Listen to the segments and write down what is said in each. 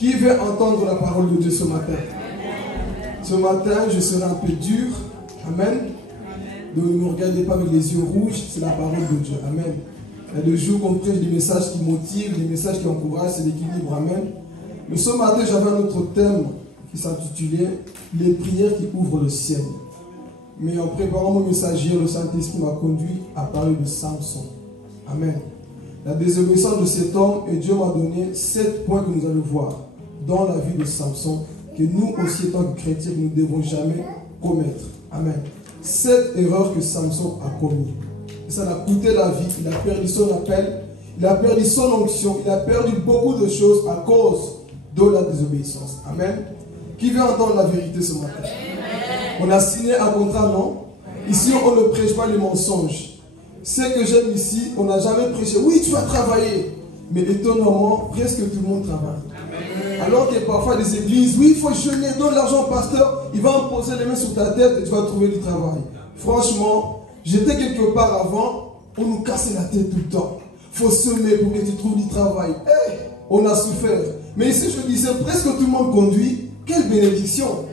Qui veut entendre la parole de Dieu ce matin? Ce matin, je serai un peu dur. Amen. Donc ne me regardez pas avec les yeux rouges, c'est la parole de Dieu. Amen. Il y a des jours qu'on prêche des messages qui motivent, des messages qui encouragent, c'est l'équilibre. Amen. Mais ce matin, j'avais un autre thème qui s'intitulait les prières qui ouvrent le ciel. Mais en préparant mon message hier, le Saint-Esprit m'a conduit à parler de Samson. Amen. La désobéissance de cet homme, et Dieu m'a donné 7 points que nous allons voir dans la vie de Samson, que nous aussi, en tant que chrétiens, nous ne devons jamais commettre. Amen. 7 erreurs que Samson a commises. Et ça l'a coûté la vie. Il a perdu son appel, il a perdu son onction, il a perdu beaucoup de choses à cause de la désobéissance. Amen. Qui veut entendre la vérité ce matin? Amen. On a signé un contrat, non? Ici, on ne prêche pas les mensonges. Ce que j'aime ici, on n'a jamais prêché. Oui, tu vas travailler. Mais étonnamment, presque tout le monde travaille. Amen. Alors que parfois des églises, oui, il faut jeûner, donne l'argent au pasteur, il va imposer les mains sur ta tête et tu vas trouver du travail. Franchement, j'étais quelque part avant, on nous cassait la tête tout le temps. Il faut semer pour que tu trouves du travail. Hey, on a souffert. Mais ici, je disais, presque tout le monde conduit. Quelle bénédiction.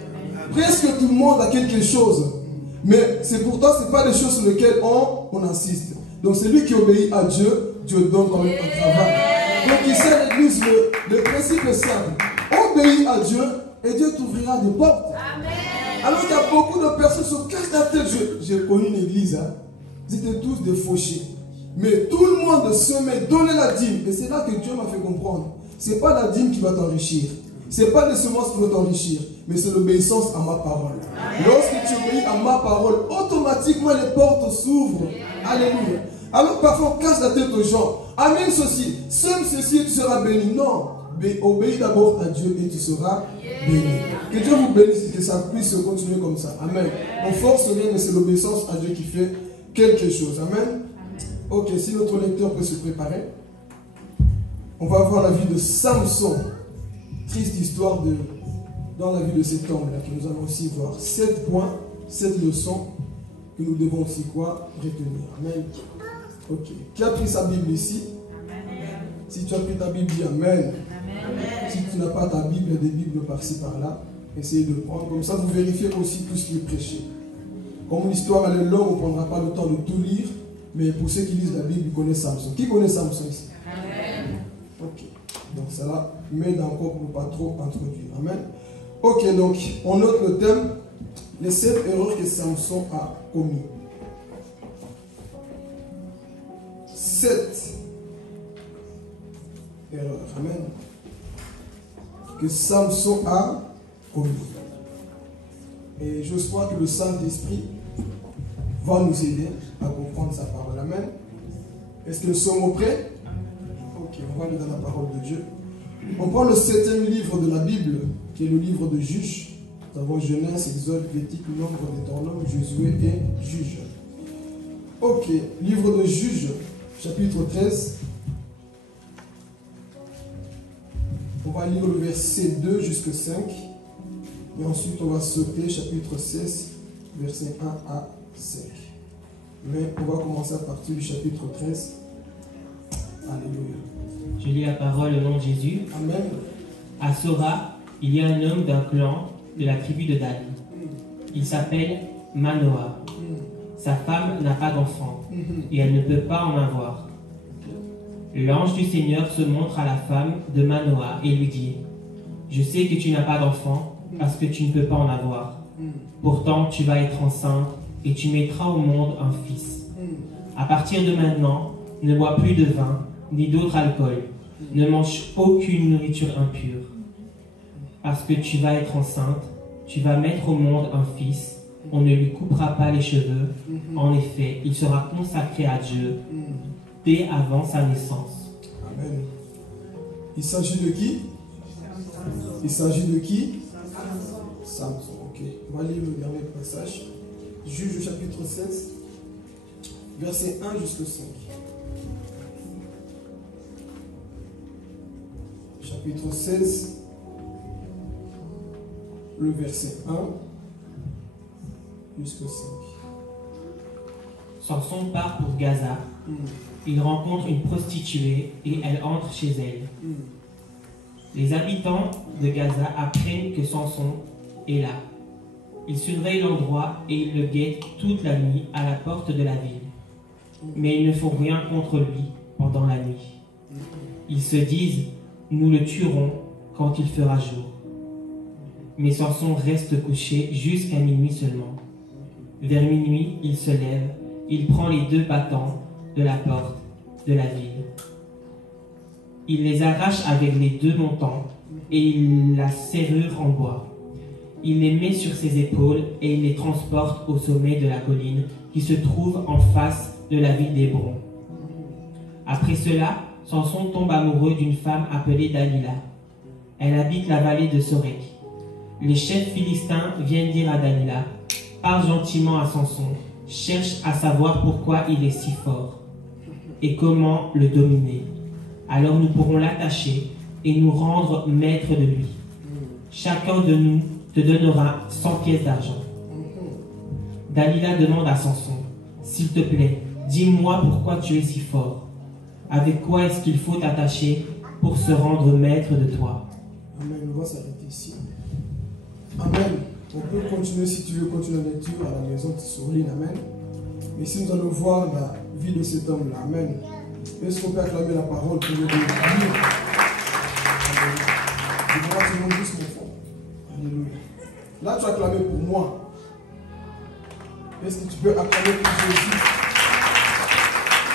Presque tout le monde a quelque chose. Mais c'est pourtant, ce n'est pas des choses sur lesquelles on insiste. Donc celui qui obéit à Dieu, Dieu donne quand même un travail. Donc ici à l'église, le principe est simple. Obéis à Dieu et Dieu t'ouvrira des portes. Amen. Alors qu'il y a beaucoup de personnes qui se cachent la tête. J'ai connu une église, hein. Ils étaient tous des fauchés. Mais tout le monde semait, donnait la dîme. Et c'est là que Dieu m'a fait comprendre. Ce n'est pas la dîme qui va t'enrichir. Ce n'est pas les semences qui vont t'enrichir, mais c'est l'obéissance à ma parole. Lorsque tu obéis à ma parole, automatiquement les portes s'ouvrent. Alléluia. Alors parfois on casse la tête aux gens. Amène ceci, sème ceci et tu seras béni. Non, obéis d'abord à Dieu et tu seras béni. Que Dieu vous bénisse et que ça puisse continuer comme ça. Amen. On force rien, mais c'est l'obéissance à Dieu qui fait quelque chose. Amen. Ok, si notre lecteur peut se préparer, on va voir la vie de Samson. Triste histoire dans la vie de cet homme-là que nous allons aussi voir. 7 points, 7 leçons que nous devons aussi quoi retenir. Amen. Ok. Qui a pris sa Bible ici? Amen. Si tu as pris ta Bible, dis Amen. Amen. Si tu n'as pas ta Bible, il y a des Bibles par-ci par-là. Essayez de prendre. Comme ça, vous vérifiez aussi tout ce qui est prêché. Comme l'histoire elle est longue, on ne prendra pas le temps de tout lire. Mais pour ceux qui lisent la Bible, ils connaissent Samson. Qui connaît Samson ici? Amen. Ok. Donc cela m'aide encore pour ne pas trop introduire. Amen. Ok, donc on note le thème, les 7 erreurs que Samson a commis. 7 erreurs. Amen. Que Samson a commis. Et je crois que le Saint-Esprit va nous aider à comprendre sa parole. Amen. Est-ce que nous sommes prêts? Ok, on va aller dans la parole de Dieu. On prend le 7e livre de la Bible, qui est le livre de Juges. Nous avons Genèse, Exode, Lévitique, Nombre, Deutéronome, Josué et Juges. Ok, livre de Juges, chapitre 13. On va lire le verset 2 jusqu'à 5. Et ensuite, on va sauter chapitre 16, verset 1 à 5. Mais on va commencer à partir du chapitre 13. Alléluia. Je lis la parole au nom de Jésus. Amen. À Sora, il y a un homme d'un clan de la tribu de Dan. Il s'appelle Manoah. Sa femme n'a pas d'enfant et elle ne peut pas en avoir. L'ange du Seigneur se montre à la femme de Manoah et lui dit: Je sais que tu n'as pas d'enfant parce que tu ne peux pas en avoir. Pourtant, tu vas être enceinte et tu mettras au monde un fils. À partir de maintenant, ne bois plus de vin ni d'autre alcool. Ne mange aucune nourriture impure. Parce que tu vas être enceinte, tu vas mettre au monde un fils. On ne lui coupera pas les cheveux. En effet, il sera consacré à Dieu dès avant sa naissance. Amen. Il s'agit de qui? Il s'agit de qui? Samson. Ok. On va lire le dernier passage. Juge chapitre 16, verset 1 jusqu'au 5. Chapitre 16, le verset 1 jusqu'au 5. Samson part pour Gaza. Il rencontre une prostituée et elle entre chez elle. Les habitants de Gaza apprennent que Samson est là. Ils surveillent l'endroit et ils le guettent toute la nuit à la porte de la ville. Mais ils ne font rien contre lui pendant la nuit. Ils se disent, nous le tuerons quand il fera jour. Mais Samson reste couché jusqu'à minuit seulement. Vers minuit, il se lève, il prend les 2 battants de la porte de la ville. Il les arrache avec les 2 montants et il la serrure en bois. Il les met sur ses épaules et il les transporte au sommet de la colline qui se trouve en face de la ville d'Hébron. Après cela, Samson tombe amoureux d'une femme appelée Dalila. Elle habite la vallée de Sorek. Les chefs philistins viennent dire à Dalila, parle gentiment à Samson, cherche à savoir pourquoi il est si fort et comment le dominer. Alors nous pourrons l'attacher et nous rendre maîtres de lui. Chacun de nous te donnera 100 pièces d'argent. Dalila demande à Samson, s'il te plaît, dis-moi pourquoi tu es si fort. Avec quoi est-ce qu'il faut t'attacher pour se rendre maître de toi? Amen. On va s'arrêter ici. Amen. On peut continuer si tu veux continuer la lecture à la maison de Sourline. Amen. Mais si nous allons voir la vie de cet homme-là. Amen. Est-ce qu'on peut acclamer la parole pour nous dire? Alléluia. Là, tu as acclamé pour moi. Est-ce que tu peux acclamer pour Jésus?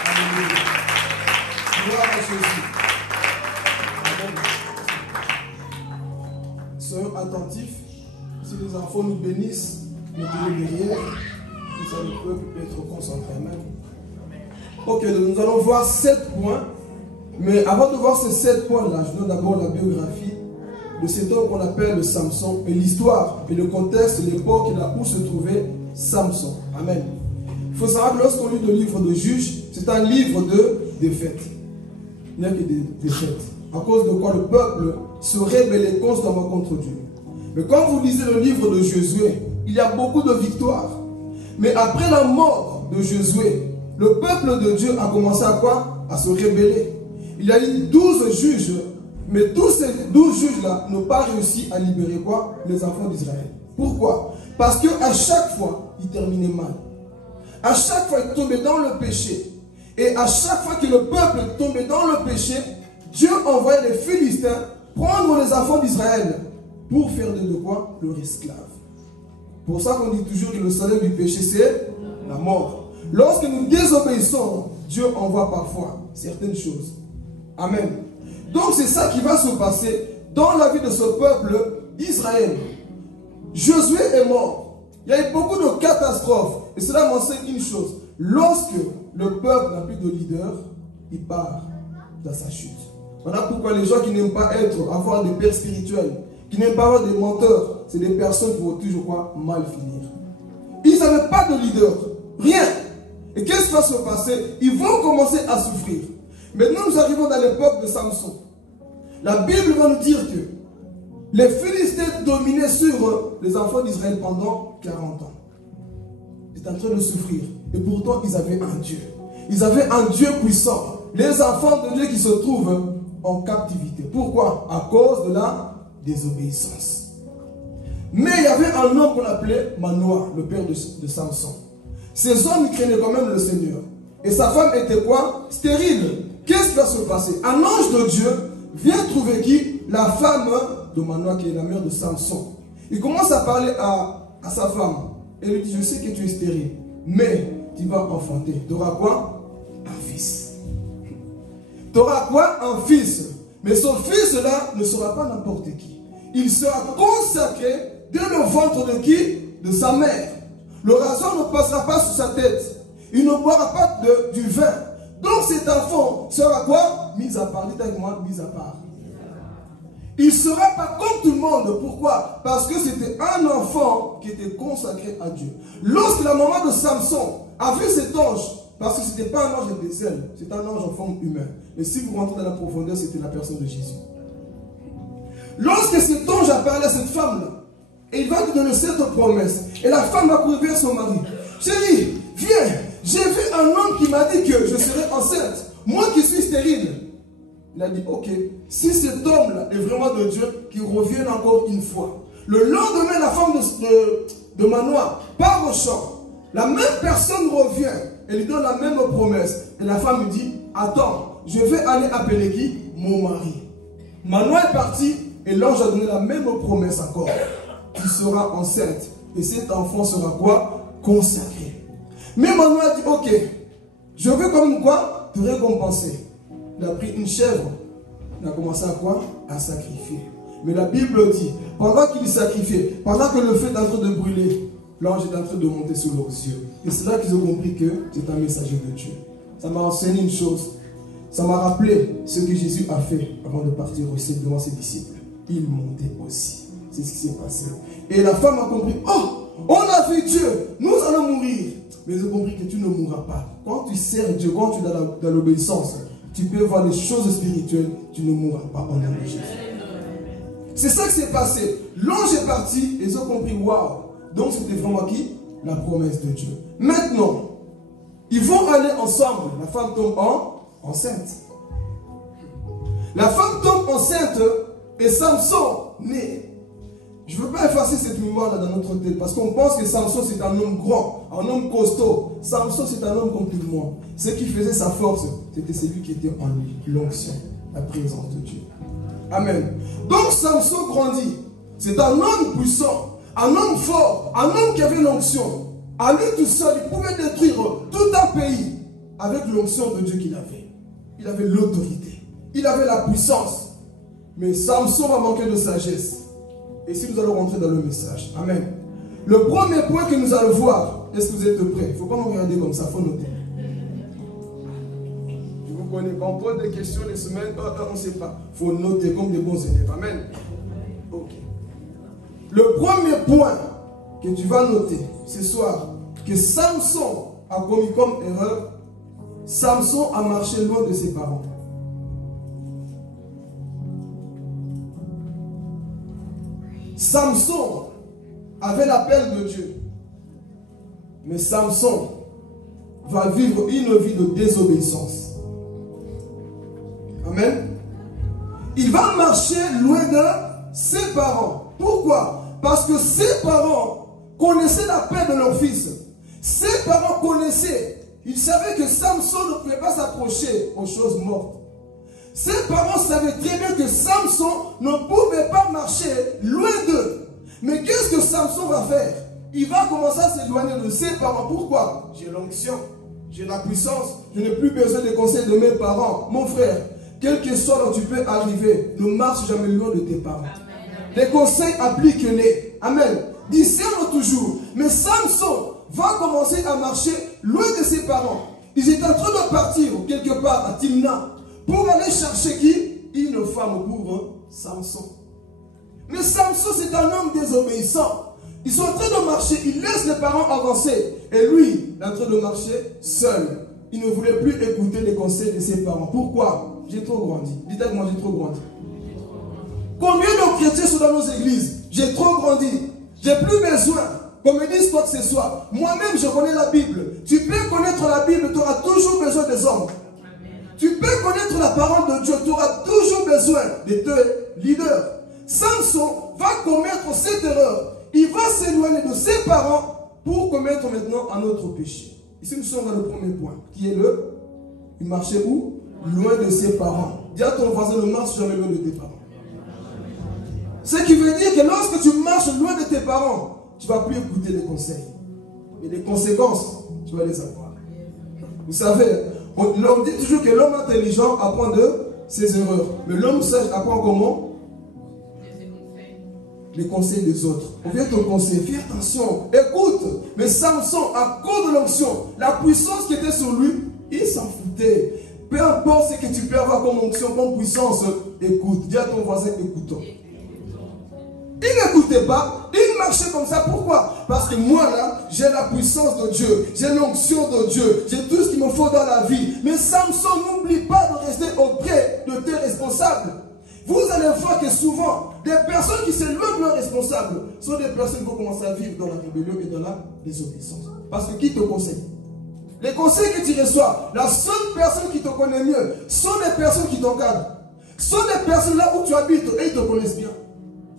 Alléluia. Gloire à Jésus. Amen. Soyons attentifs. Si les enfants nous bénissent, nous tenons derrière, nous allons être concentrés. Amen. Ok, nous allons voir 7 points. Mais avant de voir ces 7 points-là, je donne d'abord la biographie de cet homme qu'on appelle le Samson, et l'histoire, et le contexte, l'époque là où se trouvait Samson. Amen. Il faut savoir que lorsqu'on lit le livre de Juges, c'est un livre de défaites. Il n'y a que des défaites. À cause de quoi le peuple se rébellait constamment contre Dieu. Mais quand vous lisez le livre de Josué, il y a beaucoup de victoires. Mais après la mort de Josué, le peuple de Dieu a commencé à quoi? À se rébeller. Il y a eu 12 juges, mais tous ces 12 juges-là n'ont pas réussi à libérer quoi? Les enfants d'Israël. Pourquoi? Parce qu'à chaque fois, ils terminaient mal. À chaque fois, ils tombaient dans le péché. Et à chaque fois que le peuple tombait dans le péché, Dieu envoyait les Philistins prendre les enfants d'Israël pour faire de quoi? Leur esclave. Pour ça qu'on dit toujours que le salaire du péché, c'est la mort. Lorsque nous désobéissons, Dieu envoie parfois certaines choses. Amen. Donc c'est ça qui va se passer dans la vie de ce peuple d'Israël. Josué est mort. Il y a eu beaucoup de catastrophes. Et cela m'enseigne une chose. Lorsque le peuple n'a plus de leader, il part dans sa chute. Voilà pourquoi les gens qui n'aiment pas avoir des pères spirituels, qui n'aiment pas avoir des menteurs, c'est des personnes qui vont toujours quoi? Mal finir. Ils n'avaient pas de leader. Rien. Et qu'est-ce qui va se passer? Ils vont commencer à souffrir. Maintenant, nous arrivons dans l'époque de Samson. La Bible va nous dire que les Philistins dominaient sur les enfants d'Israël pendant 40 ans. Ils étaient en train de souffrir. Et pourtant, ils avaient un Dieu. Ils avaient un Dieu puissant. Les enfants de Dieu qui se trouvent en captivité. Pourquoi? À cause de la désobéissance. Mais il y avait un homme qu'on appelait Manoah, le père de Samson. Ces hommes, ils craignaient quand même le Seigneur. Et sa femme était quoi? Stérile. Qu'est-ce qui va se passer? Un ange de Dieu vient trouver qui? La femme de Manoah, qui est la mère de Samson. Il commence à parler à sa femme. Et lui dit, je sais que tu es stérile, mais tu vas enfanter. Tu auras quoi? Un fils. Tu auras quoi? Un fils. Mais ce fils-là ne sera pas n'importe qui. Il sera consacré dès le ventre de qui? De sa mère. Le rasoir ne passera pas sur sa tête. Il ne boira pas du vin. Donc cet enfant sera quoi? Mis à part. Dites avec moi, mis à part. Il ne sera pas comme tout le monde. Pourquoi? Parce que c'était un enfant qui était consacré à Dieu. Lorsque la maman de Samson a vu cet ange, parce que ce n'était pas un ange avec des ailes, c'était un ange en forme humaine. Mais si vous rentrez dans la profondeur, c'était la personne de Jésus. Lorsque cet ange a parlé à cette femme-là, et il va lui donner cette promesse, et la femme va courir vers son mari. Chérie, viens, j'ai vu un homme qui m'a dit que je serais enceinte. Moi qui suis stérile. Il a dit, ok, si cet homme-là est vraiment de Dieu, qu'il revienne encore une fois. Le lendemain, la femme de Manoah part au champ. La même personne revient et lui donne la même promesse. Et la femme lui dit, attends, je vais aller appeler qui? Mon mari. Manoah est parti et l'ange a donné la même promesse encore. Tu seras enceinte et cet enfant sera quoi? Consacré. Mais Manoah a dit, ok, je veux comme quoi te récompenser. Il a pris une chèvre, il a commencé à quoi? À sacrifier. Mais la Bible dit, pendant qu'il sacrifiait, pendant que le feu est en train de brûler, l'ange est en train de monter sur leurs yeux. Et c'est là qu'ils ont compris que c'est un messager de Dieu. Ça m'a enseigné une chose. Ça m'a rappelé ce que Jésus a fait avant de partir au ciel devant ses disciples. Il montait aussi. C'est ce qui s'est passé. Et la femme a compris, oh, on a vu Dieu, nous allons mourir. Mais ils ont compris que tu ne mourras pas. Quand tu sers Dieu, quand tu es dans l'obéissance, tu peux voir les choses spirituelles, tu ne mourras pas en nom de Jésus. C'est ça qui s'est passé. L'ange est parti et ils ont compris, waouh. Donc c'était vraiment qui? La promesse de Dieu. Maintenant, ils vont aller ensemble. La femme tombe enceinte. La femme tombe enceinte et Samson naît. Je ne veux pas effacer cette mémoire là dans notre tête parce qu'on pense que Samson c'est un homme grand, un homme costaud. Samson c'est un homme comme tout le monde. Ce qui faisait sa force, c'était celui qui était en lui, l'onction, la présence de Dieu. Amen. Donc Samson grandit. C'est un homme puissant, un homme fort, un homme qui avait l'onction. À lui tout seul, il pouvait détruire tout un pays avec l'onction de Dieu qu'il avait. Il avait l'autorité. Il avait la puissance. Mais Samson va manquer de sagesse. Et si nous allons rentrer dans le message. Amen. Le premier point que nous allons voir, est-ce que vous êtes prêts? Il ne faut pas me regarder comme ça, il faut noter. Je vous connais, quand on pose des questions les semaines, on ne sait pas. Il faut noter comme des bons élèves. Amen. Ok. Le premier point que tu vas noter ce soir, que Samson a commis comme erreur, Samson a marché loin de ses parents. Samson avait l'appel de Dieu. Mais Samson va vivre une vie de désobéissance. Amen. Il va marcher loin de ses parents. Pourquoi? Parce que ses parents connaissaient la paix de leur fils. Ses parents connaissaient. Ils savaient que Samson ne pouvait pas s'approcher aux choses mortes. Ses parents savaient très bien que Samson ne pouvait pas marcher loin d'eux. Mais qu'est-ce que Samson va faire? Il va commencer à s'éloigner de ses parents. Pourquoi? J'ai l'onction, j'ai la puissance, je n'ai plus besoin des conseils de mes parents. Mon frère, quel que soit où tu peux arriver, ne marche jamais loin de tes parents. Amen. Les conseils, applique-les. Amen. Discerne toujours. Mais Samson va commencer à marcher loin de ses parents. Ils étaient en train de partir quelque part à Timna pour aller chercher qui? Une femme pour Samson. Mais Samson, c'est un homme désobéissant. Ils sont en train de marcher, il laisse les parents avancer. Et lui, il est en train de marcher seul. Il ne voulait plus écouter les conseils de ses parents. Pourquoi? J'ai trop grandi. Dites avec moi, j'ai trop grandi. Combien de chrétiens sont dans nos églises? J'ai trop grandi. J'ai plus besoin qu'on me dise quoi que ce soit. Moi-même, je connais la Bible. Tu peux connaître la Bible, tu auras toujours besoin des hommes. Tu peux connaître la parole de Dieu, tu auras toujours besoin de tes leaders. Samson va commettre cette erreur. Il va s'éloigner de ses parents pour commettre maintenant un autre péché. Ici, nous sommes dans le premier point, qui est il marchait où? Loin de ses parents. Dis à ton voisin, ne marche jamais loin de tes parents. Ce qui veut dire que lorsque tu marches loin de tes parents, tu ne vas plus écouter les conseils. Et les conséquences, tu vas les avoir. Vous savez, on dit toujours que l'homme intelligent apprend de ses erreurs. Mais l'homme sage apprend comment? Les conseils des autres. On vient te conseiller, fais attention, écoute. Mais Samson, à cause de l'onction, la puissance qui était sur lui, il s'en foutait. Peu importe ce que tu peux avoir comme onction, comme puissance, écoute. Dis à ton voisin, écoutons. Il n'écoutait pas, il marchait comme ça. Pourquoi? Parce que moi là, j'ai la puissance de Dieu, j'ai l'onction de Dieu, j'ai tout ce qu'il me faut dans la vie. Mais Samson, n'oublie pas de rester auprès de tes responsables. Vous allez voir que souvent, des personnes qui s'éloignent de leurs responsables sont des personnes qui vont commencer à vivre dans la rébellion et dans la désobéissance. Parce que qui te conseille? Les conseils que tu reçois, la seule personne qui te connaît mieux sont les personnes qui t'encadrent. Ce sont des personnes là où tu habites et ils te connaissent bien.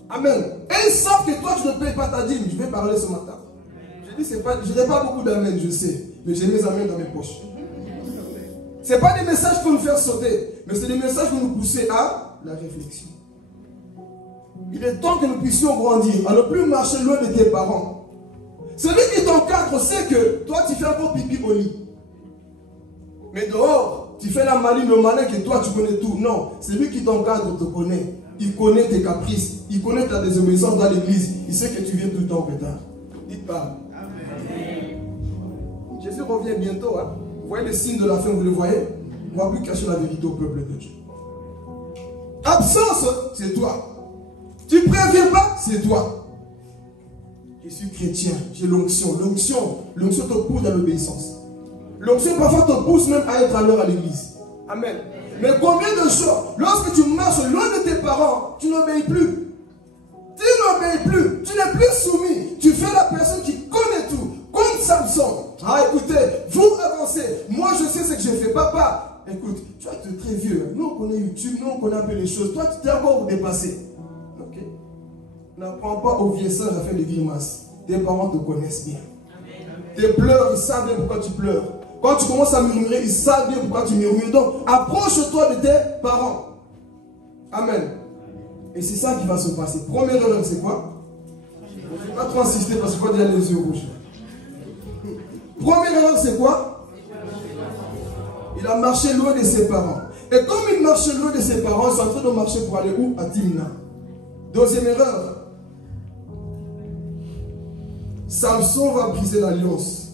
Amen. Et ils savent que toi tu ne payes pas ta dîme. Je vais parler ce matin. Je dis, je n'ai pas beaucoup d'amen, je sais. Mais j'ai mes amens dans mes poches. Ce n'est pas des messages pour nous faire sauter. Mais c'est des messages pour nous pousser à la réflexion. Il est temps que nous puissions grandir. À ne plus marcher loin de tes parents. Celui qui t'encadre sait que toi tu fais encore pipi au lit. Mais dehors, tu fais la maline, le malin que toi tu connais tout. Non, celui qui t'encadre te connaît. Il connaît tes caprices. Il connaît ta désobéissance dans l'église. Il sait que tu viens tout le temps en retard. Dites pas. Jésus revient bientôt. Hein? Vous voyez les signes de la fin, vous le voyez? On ne va plus cacher la vérité au peuple de Dieu. Absence, c'est toi. Tu ne préviens pas, c'est toi. Je suis chrétien, j'ai l'onction. L'onction te pousse à l'obéissance. L'onction parfois te pousse même à être à l'heure à l'église. Amen. Mais combien de jours, lorsque tu marches loin de tes parents, tu n'obéis plus. Tu n'obéis plus, tu n'es plus soumis. Tu fais la personne qui connaît tout. Comme Samson. Ah écoutez, vous avancez. Moi je sais ce que j'ai fait. Papa, écoute, tu es très vieux. Nous on connaît YouTube, nous on connaît un peu les choses. Toi tu t'es encore dépassé. Ok. N'apprends pas aux vieux singes à faire des grimaces. Tes parents te connaissent bien. Tes pleurs, ils savent bien pourquoi tu pleures. Quand tu commences à murmurer, ils savent bien pourquoi tu murmures. Donc approche-toi de tes parents. Amen. Et c'est ça qui va se passer. Première erreur, c'est quoi? Je ne vais pas trop insister parce que je vois déjà les yeux rouges. Première erreur, c'est quoi? Il a marché loin de ses parents. Et comme il marchait loin de ses parents, ils sont en train de marcher pour aller où? À Timna. Deuxième erreur. Samson va briser l'alliance.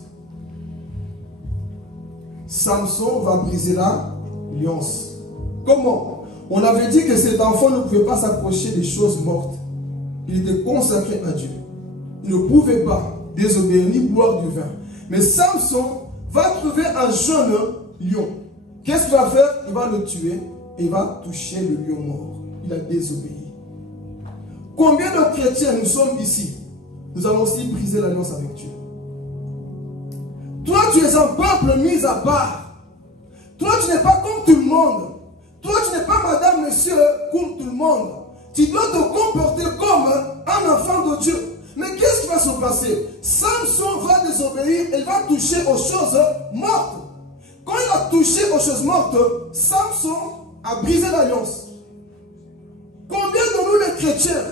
Samson va briser l'alliance. Comment? On avait dit que cet enfant ne pouvait pas s'approcher des choses mortes. Il était consacré à Dieu. Il ne pouvait pas désobéir ni boire du vin. Mais Samson va trouver un jeune lion. Qu'est-ce qu'il va faire? Il va le tuer et il va toucher le lion mort. Il a désobéi. Combien de chrétiens nous sommes ici? Nous allons aussi briser l'alliance avec Dieu. Toi, tu es un peuple mis à part. Toi, tu n'es pas comme tout le monde. Toi, tu n'es pas madame, monsieur, comme tout le monde. Tu dois te comporter comme un enfant de Dieu. Mais qu'est-ce qui va se passer? Samson va désobéir et va toucher aux choses mortes. Quand il a touché aux choses mortes, Samson a brisé l'alliance. Combien de nous les chrétiens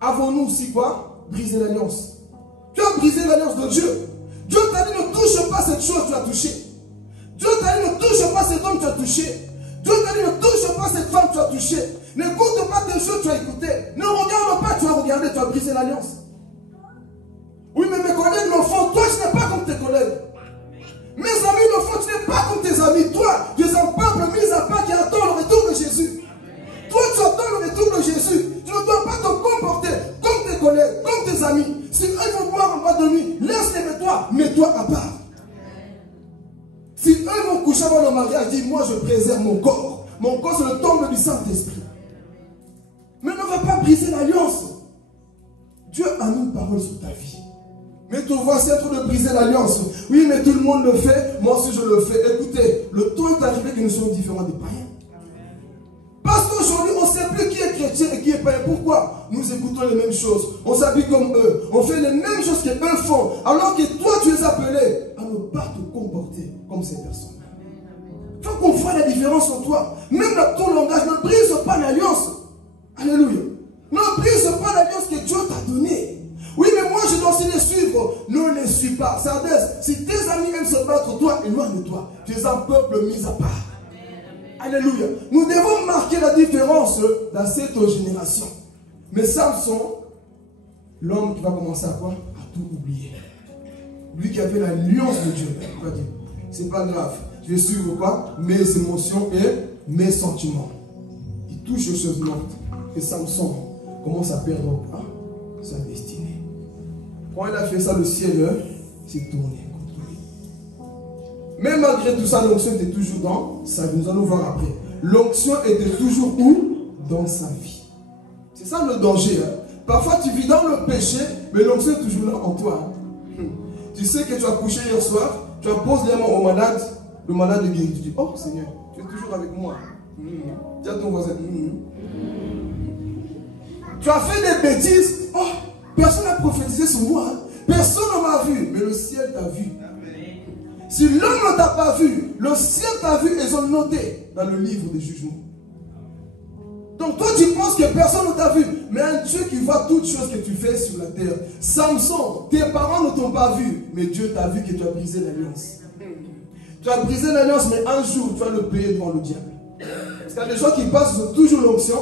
avons-nous aussi quoi? Brisé l'alliance. Tu as brisé l'alliance de Dieu. Dieu t'a dit ne touche pas cette chose, tu as touché. Dieu t'a dit ne touche pas cet homme, tu as touché. Dieu t'a dit ne touche pas cette femme, tu as touché. N'écoute pas tes choses, tu as écouté. Ne regarde pas, tu as regardé, tu as brisé l'alliance. Oui, mais mes collègues le font. Toi, tu n'es pas comme tes collègues. Mes amis le font, tu n'es pas comme tes amis. Toi, tu es un peuple mis à part qui attend le retour de Jésus. Toi, tu attends le retour de Jésus. Tu ne dois pas te comporter comme tes collègues, comme tes amis. Si eux vont boire en boîte de nuit, laisse-les, mets-toi à part. Si eux vont coucher avant le mariage, dis moi je préserve mon corps. Mon corps c'est le temple du Saint-Esprit. Mais ne va pas briser l'alliance. Dieu a mis une parole sur ta vie. Mais tu vois, c'est en train de briser l'alliance. Oui, mais tout le monde le fait, moi aussi je le fais. Écoutez, le temps est arrivé que nous soyons différents des païens. Parce qu'aujourd'hui, on ne sait plus qui est chrétien et qui est païen. Pourquoi? Nous écoutons les mêmes choses. On s'habille comme eux. On fait les mêmes choses qu'eux font. Alors que toi, tu es appelé à ne pas te comporter comme ces personnes. Il faut qu'on voit la différence en toi. Même dans ton langage, ne brise pas l'alliance. Alléluia. Ne brise pas l'alliance que Dieu t'a donnée. Oui, mais moi, je dois aussi les suivre. Ne les suis pas. Sardès, si tes amis aiment se battre, toi, éloigne-toi. Tu es un peuple mis à part. Alléluia. Nous devons marquer la différence dans cette génération. Mais Samson, l'homme qui va commencer à quoi? À tout oublier. Lui qui avait l'alliance de Dieu. Il va dire, c'est pas grave. Je vais suivre quoi? Mes émotions et mes sentiments. Il touche aux choses mortes. Et Samson commence à perdre quoi? Sa destinée. Quand il a fait ça, le ciel s'est tourné contre lui. Mais malgré tout ça, l'onction était toujours dans sa vie. Nous allons voir après. L'onction était toujours où? Dans sa vie. C'est ça le danger. Hein? Parfois tu vis dans le péché, mais l'onction est toujours là en toi. Hein? Tu sais que tu as couché hier soir, tu as posé les mains au malade, le malade est guéri. Tu dis, oh Seigneur, tu es toujours avec moi. Dis à ton voisin. Tu as fait des bêtises. Oh, personne n'a prophétisé sur moi. Hein. Personne ne m'a vu. Mais le ciel t'a vu. Si l'homme ne t'a pas vu, le ciel t'a vu et ils ont noté dans le livre des jugements. Donc toi tu penses que personne ne t'a vu, mais un Dieu qui voit toutes choses que tu fais sur la terre. Samson, tes parents ne t'ont pas vu, mais Dieu t'a vu que tu as brisé l'alliance. Tu as brisé l'alliance, mais un jour tu vas le payer devant le diable. Parce qu'il y a des gens qui passent, ils ont toujours l'onction.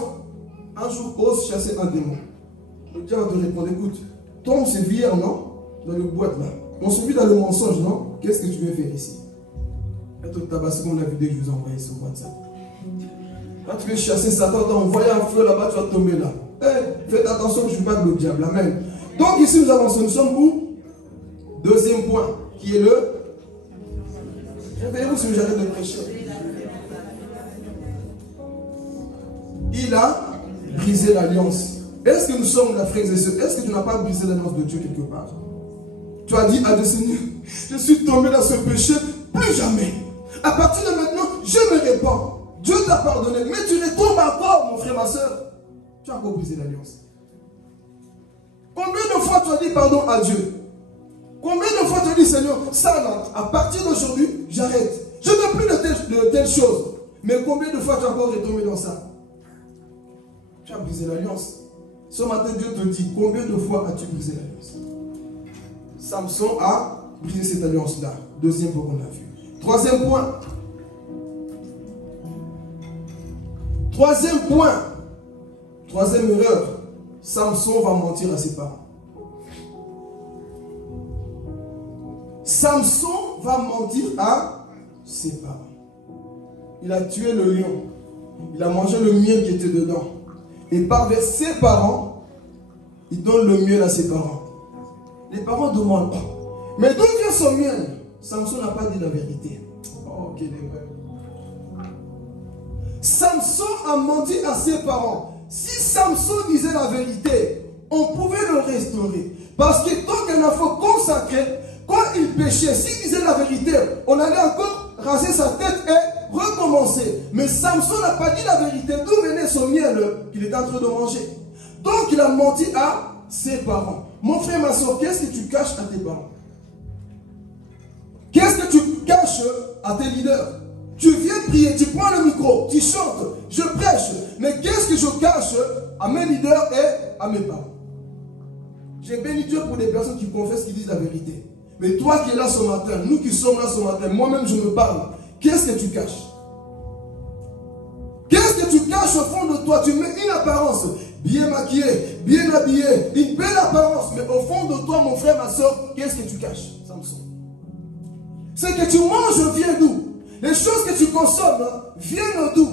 Un jour, ose chasser un démon. Le diable va te répondre, écoute, toi on s'est vu hier, non? Dans le boîte là. On s'est vu dans le mensonge, non? Qu'est-ce que tu viens faire ici? Et te tabasser comme la vidéo que je vous ai envoyée sur WhatsApp. Quand tu veux chasser Satan, t'as envoyé un feu là-bas, tu vas tomber là. Hey, faites attention que je ne joue pas de le diable. Amen. Donc ici nous avançons. Nous sommes où? Deuxième point, qui est le... Réveillez-vous si j'arrête de prêcher. Il a brisé l'alliance. Est-ce que nous sommes la frères et sœurs? Est-ce que tu n'as pas brisé l'alliance de Dieu quelque part? Tu as dit à Dieu, Seigneur, je suis tombé dans ce péché, plus jamais. À partir de maintenant, je me répands. Dieu t'a pardonné, mais tu retombes encore, mon frère, ma soeur. Tu as encore brisé l'alliance. Combien de fois tu as dit pardon à Dieu? Combien de fois tu as dit, Seigneur, ça là, à partir d'aujourd'hui, j'arrête. Je ne veux plus de telles choses. Mais combien de fois tu as encore retombé dans ça? Tu as brisé l'alliance. Ce matin, Dieu te dit, combien de fois as-tu brisé l'alliance? Samson a brisé cette alliance-là. Deuxième point qu'on a vu. Troisième point. Troisième point. Troisième erreur. Samson va mentir à ses parents. Samson va mentir à ses parents. Il a tué le lion. Il a mangé le miel qui était dedans. Et par vers ses parents, il donne le miel à ses parents. Les parents demandent, mais d'où vient son miel? Samson n'a pas dit la vérité. Oh, quelle erreur. Samson a menti à ses parents. Si Samson disait la vérité, on pouvait le restaurer. Parce que tant qu'un enfant consacré, quand il péchait, s'il disait la vérité, on allait encore raser sa tête et recommencer. Mais Samson n'a pas dit la vérité. D'où venait son miel qu'il était en train de manger? Donc il a menti à ses parents. Mon frère, ma soeur, qu'est-ce que tu caches à tes parents? Qu'est-ce que tu caches à tes leaders? Tu viens prier, tu prends le micro, tu chantes, je prêche. Mais qu'est-ce que je cache à mes leaders et à mes parents? J'ai béni Dieu pour des personnes qui confessent, qui disent la vérité. Mais toi qui es là ce matin, nous qui sommes là ce matin, moi-même je me parle. Qu'est-ce que tu caches? Qu'est-ce que tu caches au fond de toi? Tu mets une apparence, bien maquillée, bien habillée, une belle apparence. Mais au fond de toi, mon frère, ma soeur, qu'est-ce que tu caches, Samson? C'est que tu manges vient d'où? Les choses que tu consommes viennent d'où?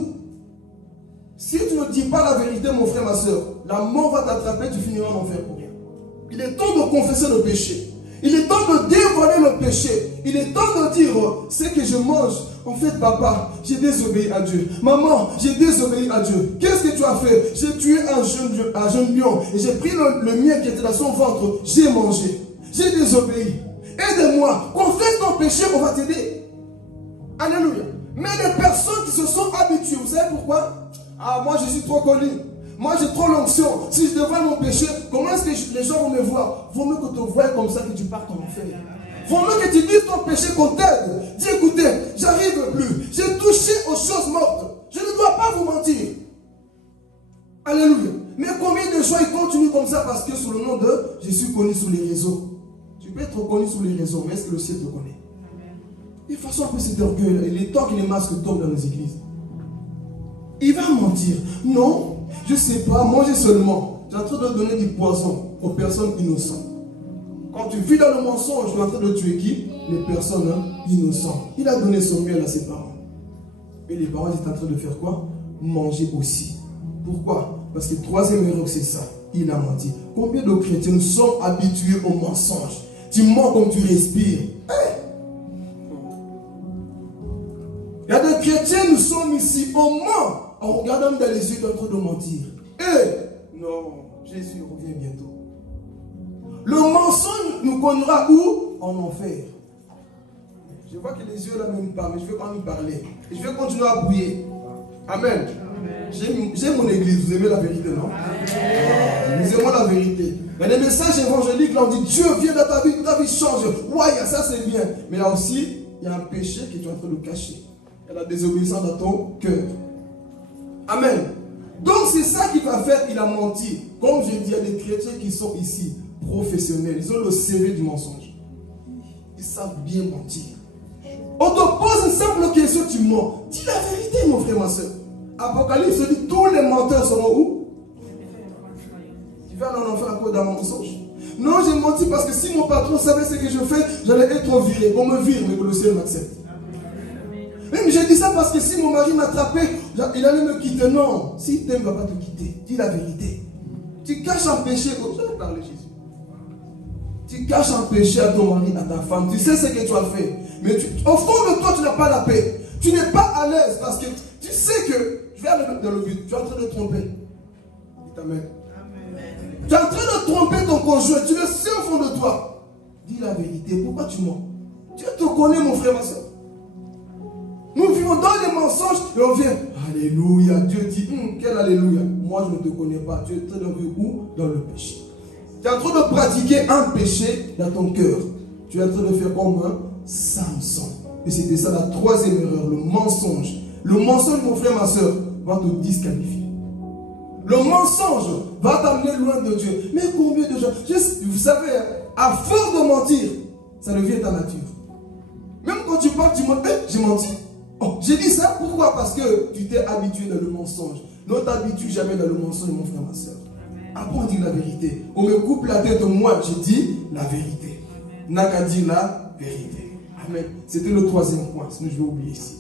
Si tu ne dis pas la vérité, mon frère, ma soeur, la mort va t'attraper, tu finiras en enfer pour rien. Il est temps de confesser le péché. Il est temps de dévoiler le péché. Il est temps de dire, c'est que je mange. En fait, papa, j'ai désobéi à Dieu. Maman, j'ai désobéi à Dieu. Qu'est-ce que tu as fait? J'ai tué un jeune lion. Et j'ai pris le miel qui était dans son ventre. J'ai mangé. J'ai désobéi. Aide-moi. Confesse ton péché, on va t'aider. Alléluia. Mais les personnes qui se sont habituées, vous savez pourquoi? Ah, moi je suis trop connu. Moi j'ai trop l'onction. Si je dévoile mon péché, comment est-ce que les gens vont me voir? Vaut mieux que tu vois comme ça que tu partes en enfer. Vaut mieux que tu dises ton péché qu'on t'aide. Dis écoutez, j'arrive plus. J'ai touché aux choses mortes. Je ne dois pas vous mentir. Alléluia. Mais combien de gens ils continuent comme ça parce que sous le nom de je suis connu sur les réseaux. Tu peux être connu sur les réseaux, mais est-ce que le ciel te connaît? De toute façon, un peu cet orgueil, il est temps que les masques tombent dans nos églises. Il va mentir. Non, je ne sais pas, manger seulement. J'ai en train de donner du poison aux personnes innocentes. Quand tu vis dans le mensonge, tu es en train de tuer qui? Les personnes innocentes. Il a donné son miel à ses parents. Et les parents étaient en train de faire quoi? Manger aussi. Pourquoi? Parce que troisième erreur, c'est ça. Il a menti. Combien de chrétiens sont habitués au mensonge? Tu mens comme tu respires. Il y a des chrétiens, nous sommes ici au ment en regardant dans les yeux en train de mentir. Non, Jésus revient bientôt. Le mensonge nous conduira où? En enfer. Je vois que les yeux là même pas, mais je vais quand même parler. Et je vais continuer à brouiller. Amen. J'aime mon église, vous aimez la vérité, non? Nous aimons la vérité. Mais les messages évangéliques, là, on dit Dieu vient dans ta vie change. Ouais, ça c'est bien. Mais là aussi, il y a un péché que tu es en train de cacher. Il y a la désobéissance dans ton cœur. Amen. Donc c'est ça qu'il va faire, il a menti. Comme je dis, il y a des chrétiens qui sont ici, professionnels. Ils ont le CV du mensonge. Ils savent bien mentir. On te pose une simple question, tu mens. Dis la vérité, mon frère, ma soeur. Apocalypse dit, tous les menteurs seront où? Tu vas en enfer à cause d'un mensonge. Non, j'ai menti parce que si mon patron savait ce que je fais, j'allais être viré. On me vire, mais que le ciel m'accepte. Même j'ai dit ça parce que si mon mari m'attrapait, il allait me quitter. Non, s'il t'aime, il ne va pas te quitter. Dis la vérité. Tu caches un péché. Je vais parler Jésus. Tu caches un péché à ton mari, à ta femme. Tu sais ce que tu as fait. Mais au fond de toi, tu n'as pas la paix. Tu n'es pas à l'aise parce que tu sais que je vais aller dans le but. Tu es en train de tromper. Dis amen. Tu es en train de tromper ton conjoint. Tu le sais au fond de toi. Dis la vérité. Pourquoi tu mens? Dieu te connaît, mon frère, ma soeur. Nous vivons dans les mensonges et on vient. Alléluia. Dieu dit, quel alléluia. Moi, je ne te connais pas. Tu es en train de vivre où? Dans le péché. Tu es en train de pratiquer un péché dans ton cœur. Tu es en train de faire comme un Samson. Et c'était ça la troisième erreur, le mensonge. Le mensonge, mon frère, ma soeur, va te disqualifier. Le mensonge va t'amener loin de Dieu. Mais combien de gens, vous savez, à force de mentir, ça devient ta nature. Même quand tu parles, tu dis, j'ai menti. Oh, j'ai dit ça, pourquoi? Parce que tu t'es habitué dans le mensonge. Ne t'habitue jamais dans le mensonge, mon frère, ma soeur. Apprends à dire la vérité. On me coupe la tête, moi, je dis la vérité. N'a qu'à dire la vérité. Amen. C'était le troisième point, sinon je vais oublier ici.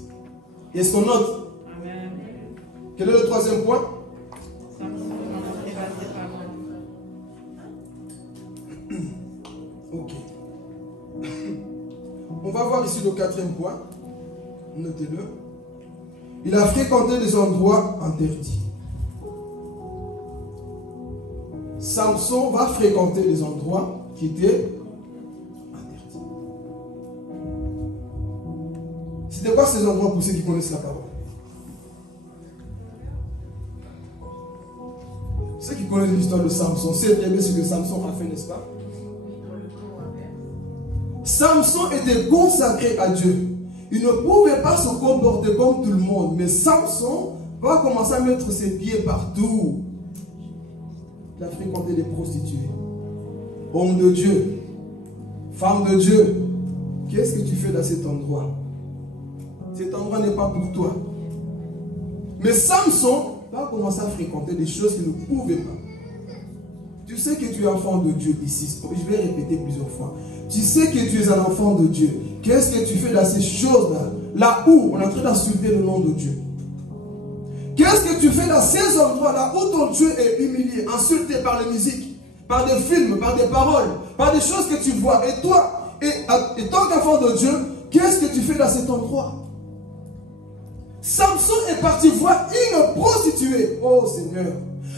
Est-ce qu'on note? Amen. Quel est le troisième point? Ok. On va voir ici le quatrième point. Notez-le. Il a fréquenté des endroits interdits. Samson va fréquenter des endroits qui étaient interdits. C'était quoi ces endroits pour ceux qui connaissent la parole? Ceux qui connaissent l'histoire de Samson, c'est très bien ce que Samson a fait, n'est-ce pas? Samson était consacré à Dieu. Il ne pouvait pas se comporter comme tout le monde. Mais Samson va commencer à mettre ses pieds partout. Il a fréquenté des prostituées. Homme de Dieu, femme de Dieu, qu'est-ce que tu fais dans cet endroit? Cet endroit n'est pas pour toi. Mais Samson va commencer à fréquenter des choses qu'il ne pouvait pas. Tu sais que tu es enfant de Dieu ici. Je vais répéter plusieurs fois. Tu sais que tu es un enfant de Dieu. Qu'est-ce que tu fais dans ces choses-là? Là où on est en train d'insulter le nom de Dieu. Qu'est-ce que tu fais dans ces endroits-là où ton Dieu est humilié, insulté par les musiques, par des films, par des paroles, par des choses que tu vois? Et toi, et tant qu'enfant de Dieu, qu'est-ce que tu fais dans cet endroit? Samson est parti voir une prostituée. Oh Seigneur.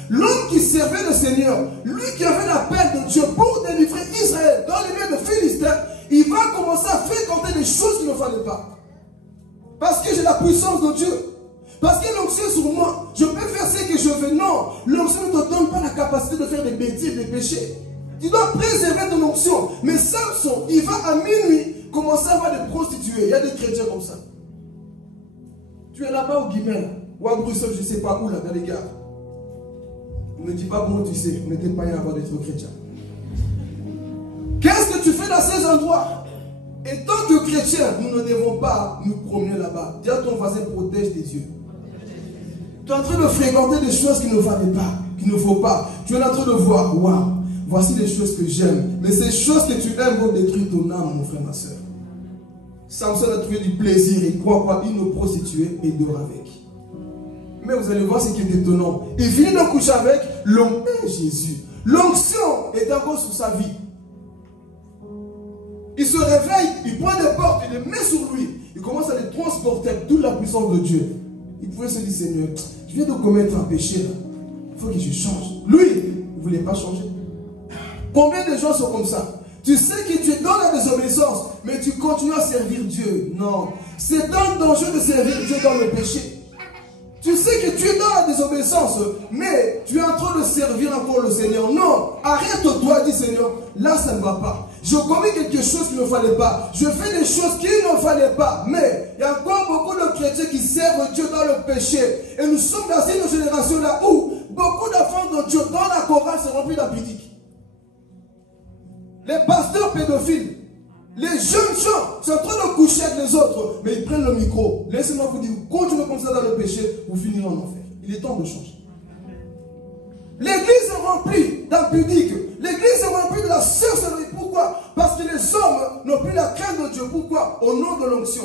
L'homme qui servait le Seigneur, lui qui avait l'appel de Dieu pour délivrer Israël dans les lieux de Philistins, il va commencer à fréquenter des choses qu'il ne fallait pas. Parce que j'ai la puissance de Dieu. Parce que l'onction est sur moi. Je peux faire ce que je veux. Non, l'onction ne te donne pas la capacité de faire des bêtises, des péchés. Tu dois préserver ton onction. Mais Samson, il va à minuit commencer à voir des prostituées. Il y a des chrétiens comme ça. Tu es là-bas au Guimet, ou à Bruxelles, je ne sais pas où, là, dans les gares. Ne me dis pas comment tu sais, on n'était pas là avant d'être chrétien. Qu'est-ce que tu fais dans ces endroits? Et tant que chrétiens, nous ne devons pas nous promener là-bas. Dis à ton voisin, protège tes yeux. Tu es en train de fréquenter des choses qu'il ne fallait pas, qu'il ne faut pas. Tu es en train de voir, waouh, voici les choses que j'aime. Mais ces choses que tu aimes vont détruire ton âme, mon frère, ma soeur. Samson a trouvé du plaisir et croit quoi? Une prostituée et dort avec. Mais vous allez voir ce qui est étonnant. Il finit de coucher avec l'homme Jésus. L'onction est encore sur sa vie. Il se réveille, il prend des portes, il les met sur lui. Il commence à les transporter avec toute la puissance de Dieu. Il pouvait se dire, Seigneur, je viens de commettre un péché là. Il faut que je change. Lui, il ne voulait pas changer. Combien de gens sont comme ça? Tu sais que tu es dans la désobéissance, mais tu continues à servir Dieu. Non. C'est un danger de servir Dieu dans le péché. Tu sais que tu es dans la désobéissance, mais tu es en train de servir encore le Seigneur. Non, arrête-toi, dis Seigneur, là ça ne va pas. Je commets quelque chose qu'il ne fallait pas. Je fais des choses qu'il ne fallait pas. Mais il y a encore beaucoup de chrétiens qui servent Dieu dans le péché. Et nous sommes dans une génération là où beaucoup d'enfants de Dieu dans la chorale se remplis d'impudiques. Les pasteurs pédophiles, les jeunes gens sont en train de coucher avec les autres, mais ils prennent le micro. Laissez-moi vous dire, continuez comme ça dans le péché, vous finirez en enfer. Il est temps de changer. L'église est remplie d'impudiques. L'église est remplie de la sorcellerie. Pourquoi? Parce que les hommes n'ont plus la crainte de Dieu. Pourquoi? Au nom de l'onction.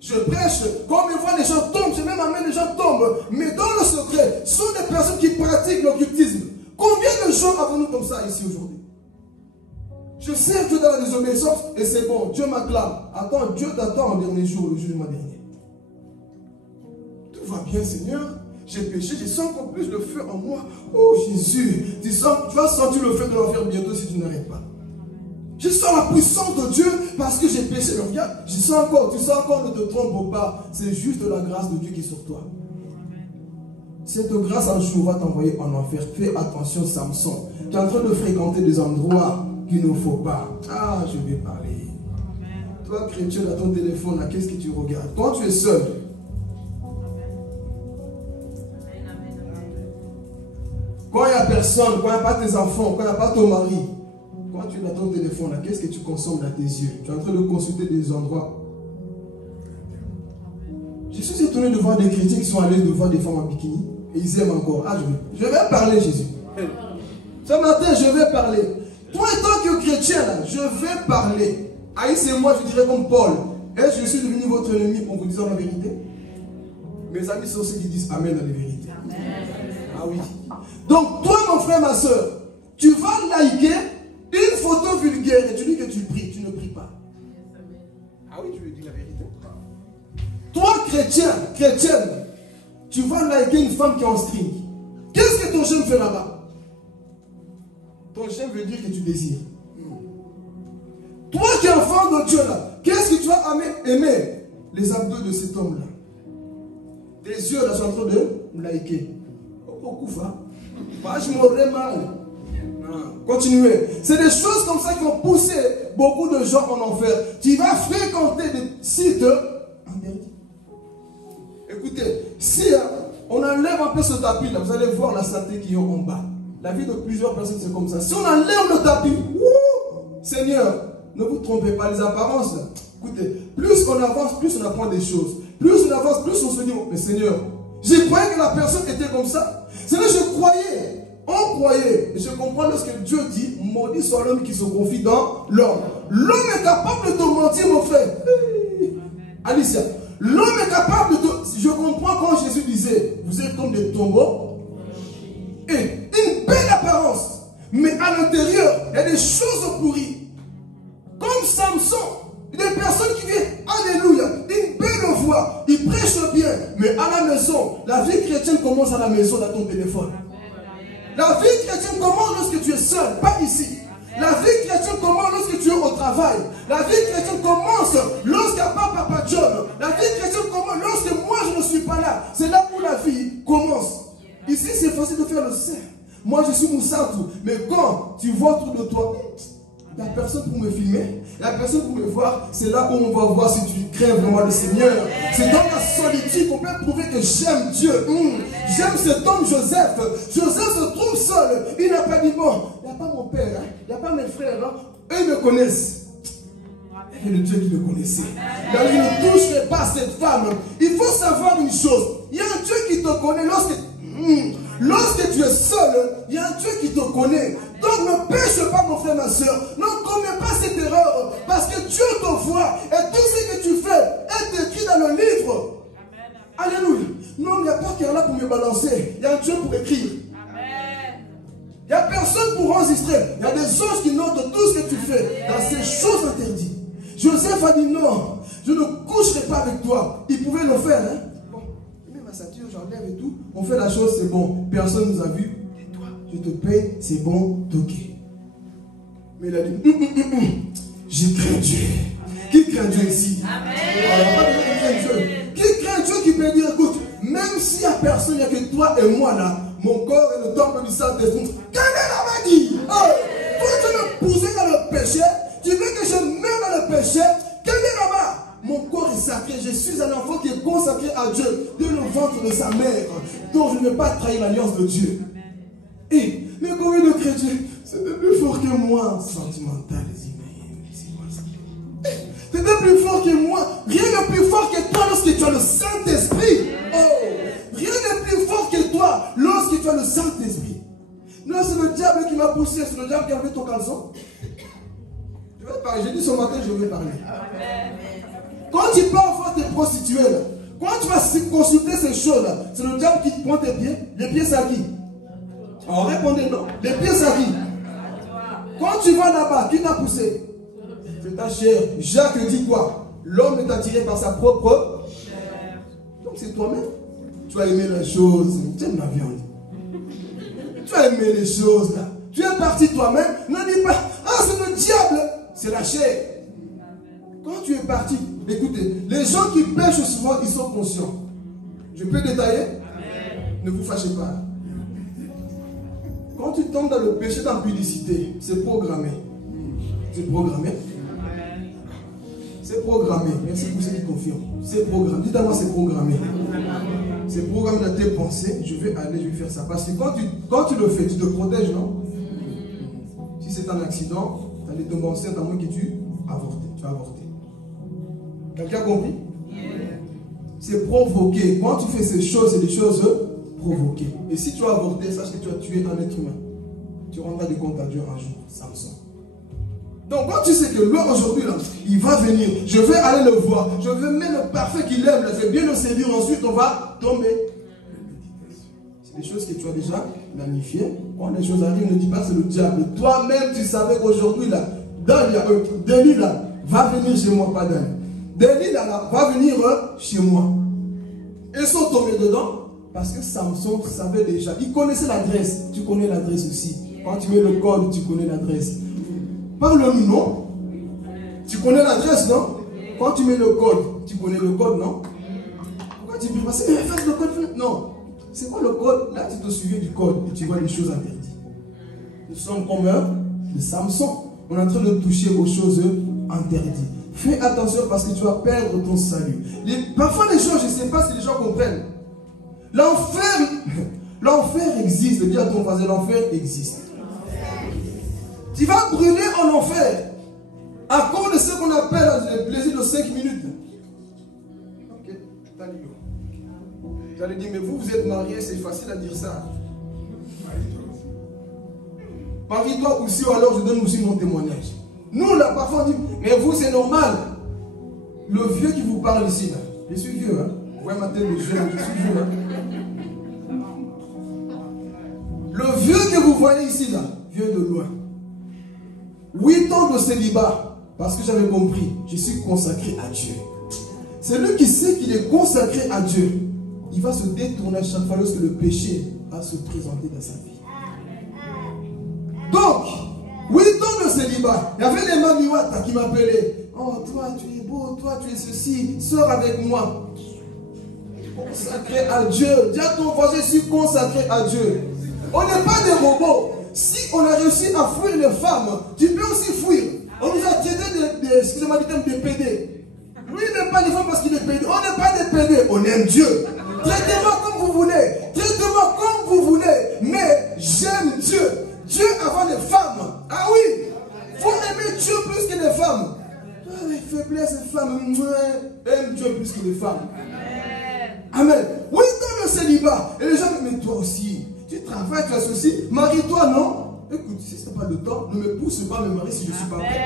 Je prêche, comme je vois les gens tombent, je même amène les gens tombent. Mais dans le secret, ce sont des personnes qui pratiquent l'occultisme. Combien de gens avons-nous comme ça ici aujourd'hui? Je sers Dieu dans la désobéissance et c'est bon, Dieu m'acclame. Attends, Dieu t'attend en dernier jour, le jugement dernier. Tout va bien, Seigneur. J'ai péché, je sens encore plus le feu en moi. Oh Jésus, tu vas sentir le feu de l'enfer bientôt si tu n'arrêtes pas. Je sens la puissance de Dieu parce que j'ai péché. Mais regarde, je sens encore, tu sens encore, ne te trompe pas. C'est juste la grâce de Dieu qui est sur toi. Cette grâce un jour va t'envoyer en enfer. Fais attention, Samson. Tu es en train de fréquenter des endroits qu'il ne faut pas. Ah, je vais parler. Toi, chrétien, dans ton téléphone, qu'est-ce que tu regardes? Quand tu es seul, quand il n'y a personne, quand il n'y a pas tes enfants, quand il n'y a pas ton mari, quand tu es dans ton téléphone, qu'est-ce que tu consommes dans tes yeux? Tu es en train de consulter des endroits. Je suis étonné de voir des chrétiens qui sont allés devant des femmes en bikini et ils aiment encore. Ah, je vais parler, Jésus. Ce matin, je vais parler. Toi, en tant que chrétien, là, je vais parler. Haïssez-moi, je dirais comme Paul. Est-ce que je suis devenu votre ennemi pour vous dire la vérité? Mes amis sont ceux qui disent Amen à la vérité. Amen. Ah oui. Donc, toi, mon frère, ma soeur, tu vas liker une photo vulgaire et tu dis que tu pries. Tu ne pries pas. Ah oui, tu veux dire la vérité. Toi, chrétien, chrétienne, tu vas liker une femme qui est en string. Qu'est-ce que ton j'aime fait là-bas? Ton j'aime veut dire que tu désires. Toi qui es enfant de Dieu là, qu'est-ce que tu vas aimer? Les abdos de cet homme-là. Tes yeux là sont en train de liker. Beaucoup va. Moi je m'aurais mal. Continuez. C'est des choses comme ça qui ont poussé beaucoup de gens en enfer. Tu vas fréquenter des sites interdits. Écoutez, si on enlève un peu ce tapis là, vous allez voir la saleté qui est en bas. La vie de plusieurs personnes c'est comme ça. Si on enlève le tapis, Seigneur, ne vous trompez pas, les apparences. Écoutez, plus on avance, plus on apprend des choses. Plus on avance, plus on se dit, mais Seigneur, j'ai croyé que la personne était comme ça. Seigneur, je croyais, on croyait. Et je comprends lorsque Dieu dit, maudit soit l'homme qui se confie dans l'homme. L'homme est capable de te mentir, mon frère. Alicia, l'homme est capable de te... Je comprends quand Jésus disait, vous êtes comme des tombeaux. Et une belle apparence. Mais à l'intérieur, il y a des choses pourries. Comme Samson, des personnes qui viennent, alléluia, une belle voix, ils prêchent bien, mais à la maison, la vie chrétienne commence à la maison, dans ton téléphone. La vie chrétienne commence lorsque tu es seul, pas ici. La vie chrétienne commence lorsque tu es au travail. La vie chrétienne commence lorsqu'il n'y a pas Papa John. La vie chrétienne commence lorsque moi je ne suis pas là. C'est là où la vie commence. Ici c'est facile de faire le sein. Moi je suis Moussatou, mais quand tu vois autour de toi, il n'y a personne pour me filmer, il n'y a personne pour me voir. C'est là où on va voir si tu crains vraiment le Seigneur. C'est dans la solitude qu'on peut prouver que j'aime Dieu. J'aime cet homme Joseph. Joseph se trouve seul. Il n'a pas dit bon, il n'y a pas mon père, hein? Il n'y a pas mes frères. Hein? Eux ils me connaissent. Et le Dieu qui le connaissait. Donc il ne toucherait pas cette femme. Il faut savoir une chose. Il y a un Dieu qui te connaît lorsque tu es seul. Il y a un Dieu qui te connaît. Donc ne pêche pas mon frère, ma soeur. Ne commets pas cette erreur. Parce que Dieu te voit. Et tout ce que tu fais est écrit dans le livre. Amen. Alléluia. Non, il n'y a pas qui est là pour me balancer. Il y a un Dieu pour écrire. Amen. Il n'y a personne pour enregistrer. Il y a des anges qui notent tout ce que tu fais dans ces choses interdites. Joseph a dit non, je ne coucherai pas avec toi. Il pouvait le faire. Hein? Bon, il met ma ceinture, j'enlève et tout. On fait la chose, c'est bon. Personne ne nous a vus. Je te paye, c'est bon, ok. Mais il a dit, je crains Dieu. Qui craint Dieu ici? Amen. Alors, pas de craindre Dieu. Qui craint Dieu qui peut dire, écoute, même s'il n'y a personne, il n'y a que toi et moi là, mon corps est le temple du Saint-Esprit. Quel est la maladie? Oh, toi tu veux me pousser dans le péché, tu veux que je meure dans le péché, quel est là-bas? Mon corps est sacré, je suis un enfant qui est consacré à Dieu, de le ventre de sa mère, donc je ne vais pas trahir l'alliance de Dieu. Et mais combien de chrétiens, c'était plus fort que moi, sentimental, c'est quoi ça? C'était plus fort que moi, rien de plus fort que toi lorsque tu as le Saint-Esprit. Oh, rien de plus fort que toi lorsque tu as le Saint-Esprit. Non, c'est le diable qui m'a poussé, c'est le diable qui a enlevé ton caleçon. Je vais parler, j'ai dit ce matin, je vais parler. Quand tu pars voir tes prostituées, là, quand tu vas consulter ces choses-là, c'est le diable qui te prend tes pieds. Les pieds, c'est à qui? On répondait non. Les pieds, c'est à qui? Quand tu vas là-bas, qui t'a poussé? C'est ta chair. Jacques dit quoi? L'homme est attiré par sa propre chair. Donc c'est toi-même. Tu as aimé les choses. Tu aimes la viande. Tu as aimé les choses là. Tu es parti toi-même. Ne dis pas, ah c'est le diable. C'est la chair. Quand tu es parti, écoutez, les gens qui pêchent souvent, ils sont conscients. Je peux détailler? Amen. Ne vous fâchez pas. Quand tu tombes dans le péché d'impudicité, c'est programmé. C'est programmé. C'est programmé. Merci pour ceux qui confirment. C'est programmé. Dites à moi, c'est programmé. C'est programmé dans tes pensées. Je vais aller, je vais faire ça. Parce que quand tu le fais, tu te protèges, non? Si c'est un accident, tu allais tomber enceinte à moins que tu avortes. Tu vas avorter. Quelqu'un a compris? C'est provoqué. Quand tu fais ces choses, c'est des choses provoquées. Et si tu as avorté, sache que tu as tué un être humain. Tu rendras des comptes à Dieu un jour, Samson. Donc quand tu sais que lui aujourd'hui, là, il va venir, je vais aller le voir, je vais mettre le parfait qu'il aime, je vais bien le séduire, ensuite on va tomber. C'est des choses que tu as déjà planifiées. Quand les choses arrivent, ne dis pas c'est le diable. Toi-même, tu savais qu'aujourd'hui, là, Denis, là, va venir chez moi, pas Denis. Denis, là, va venir chez moi. Ils sont tombés dedans parce que Samson savait déjà. Il connaissait l'adresse. Tu connais l'adresse aussi. Quand tu mets le code, tu connais l'adresse. Parle-nous, non? Tu connais l'adresse, non? Quand tu mets le code, tu connais le code, non? Pourquoi tu dis, mais efface le code? Non. C'est quoi le code? Là, tu te souviens du code et tu vois les choses interdites. Nous sommes comme le Samson. On est en train de toucher aux choses interdites. Fais attention parce que tu vas perdre ton salut. Parfois les choses, je ne sais pas si les gens comprennent. L'enfer existe. Dis à ton voisin, l'enfer existe. Tu vas brûler en enfer à cause de ce qu'on appelle le plaisir de 5 minutes. Ok, vous allez dire, mais vous êtes mariés, c'est facile à dire ça. Marie-toi aussi, ou alors je donne aussi mon témoignage. Nous, là, parfois, on dit, mais vous, c'est normal. Le vieux qui vous parle ici, là, je suis vieux, hein. Vous voyez ma tête de jeune, je suis vieux, hein. Le vieux que vous voyez ici, là, vient de loin. 8 ans de célibat, parce que j'avais compris, je suis consacré à Dieu. C'est lui qui sait qu'il est consacré à Dieu. Il va se détourner à chaque fois lorsque le péché va se présenter dans sa vie. Donc, 8 ans de célibat, il y avait des mamiwata qui m'appelaient. Oh, toi, tu es beau, toi, tu es ceci, sors avec moi. Consacré à Dieu. Dis à ton voisin, je suis consacré à Dieu. On n'est pas des robots. Si on a réussi à fuir les femmes, tu peux aussi fuir. On nous a traité excusez-moi du terme, de PD. Lui, il n'aime pas les femmes parce qu'il est PD. On n'est pas des PD, on aime Dieu. Traitez-moi comme vous voulez. Traitez-moi comme vous voulez. Mais j'aime Dieu. Dieu avant les femmes. Ah oui. Il faut aimer Dieu plus que les femmes. Avec faiblesse, les femmes aiment Dieu plus que les femmes. Amen. Oui, dans le célibat. Et les gens me disent, mais toi aussi, tu travailles, tu as ceci. Marie-toi, non? Écoute, si ce n'est pas le temps, ne me pousse pas à me marier si je ne suis pas prêt.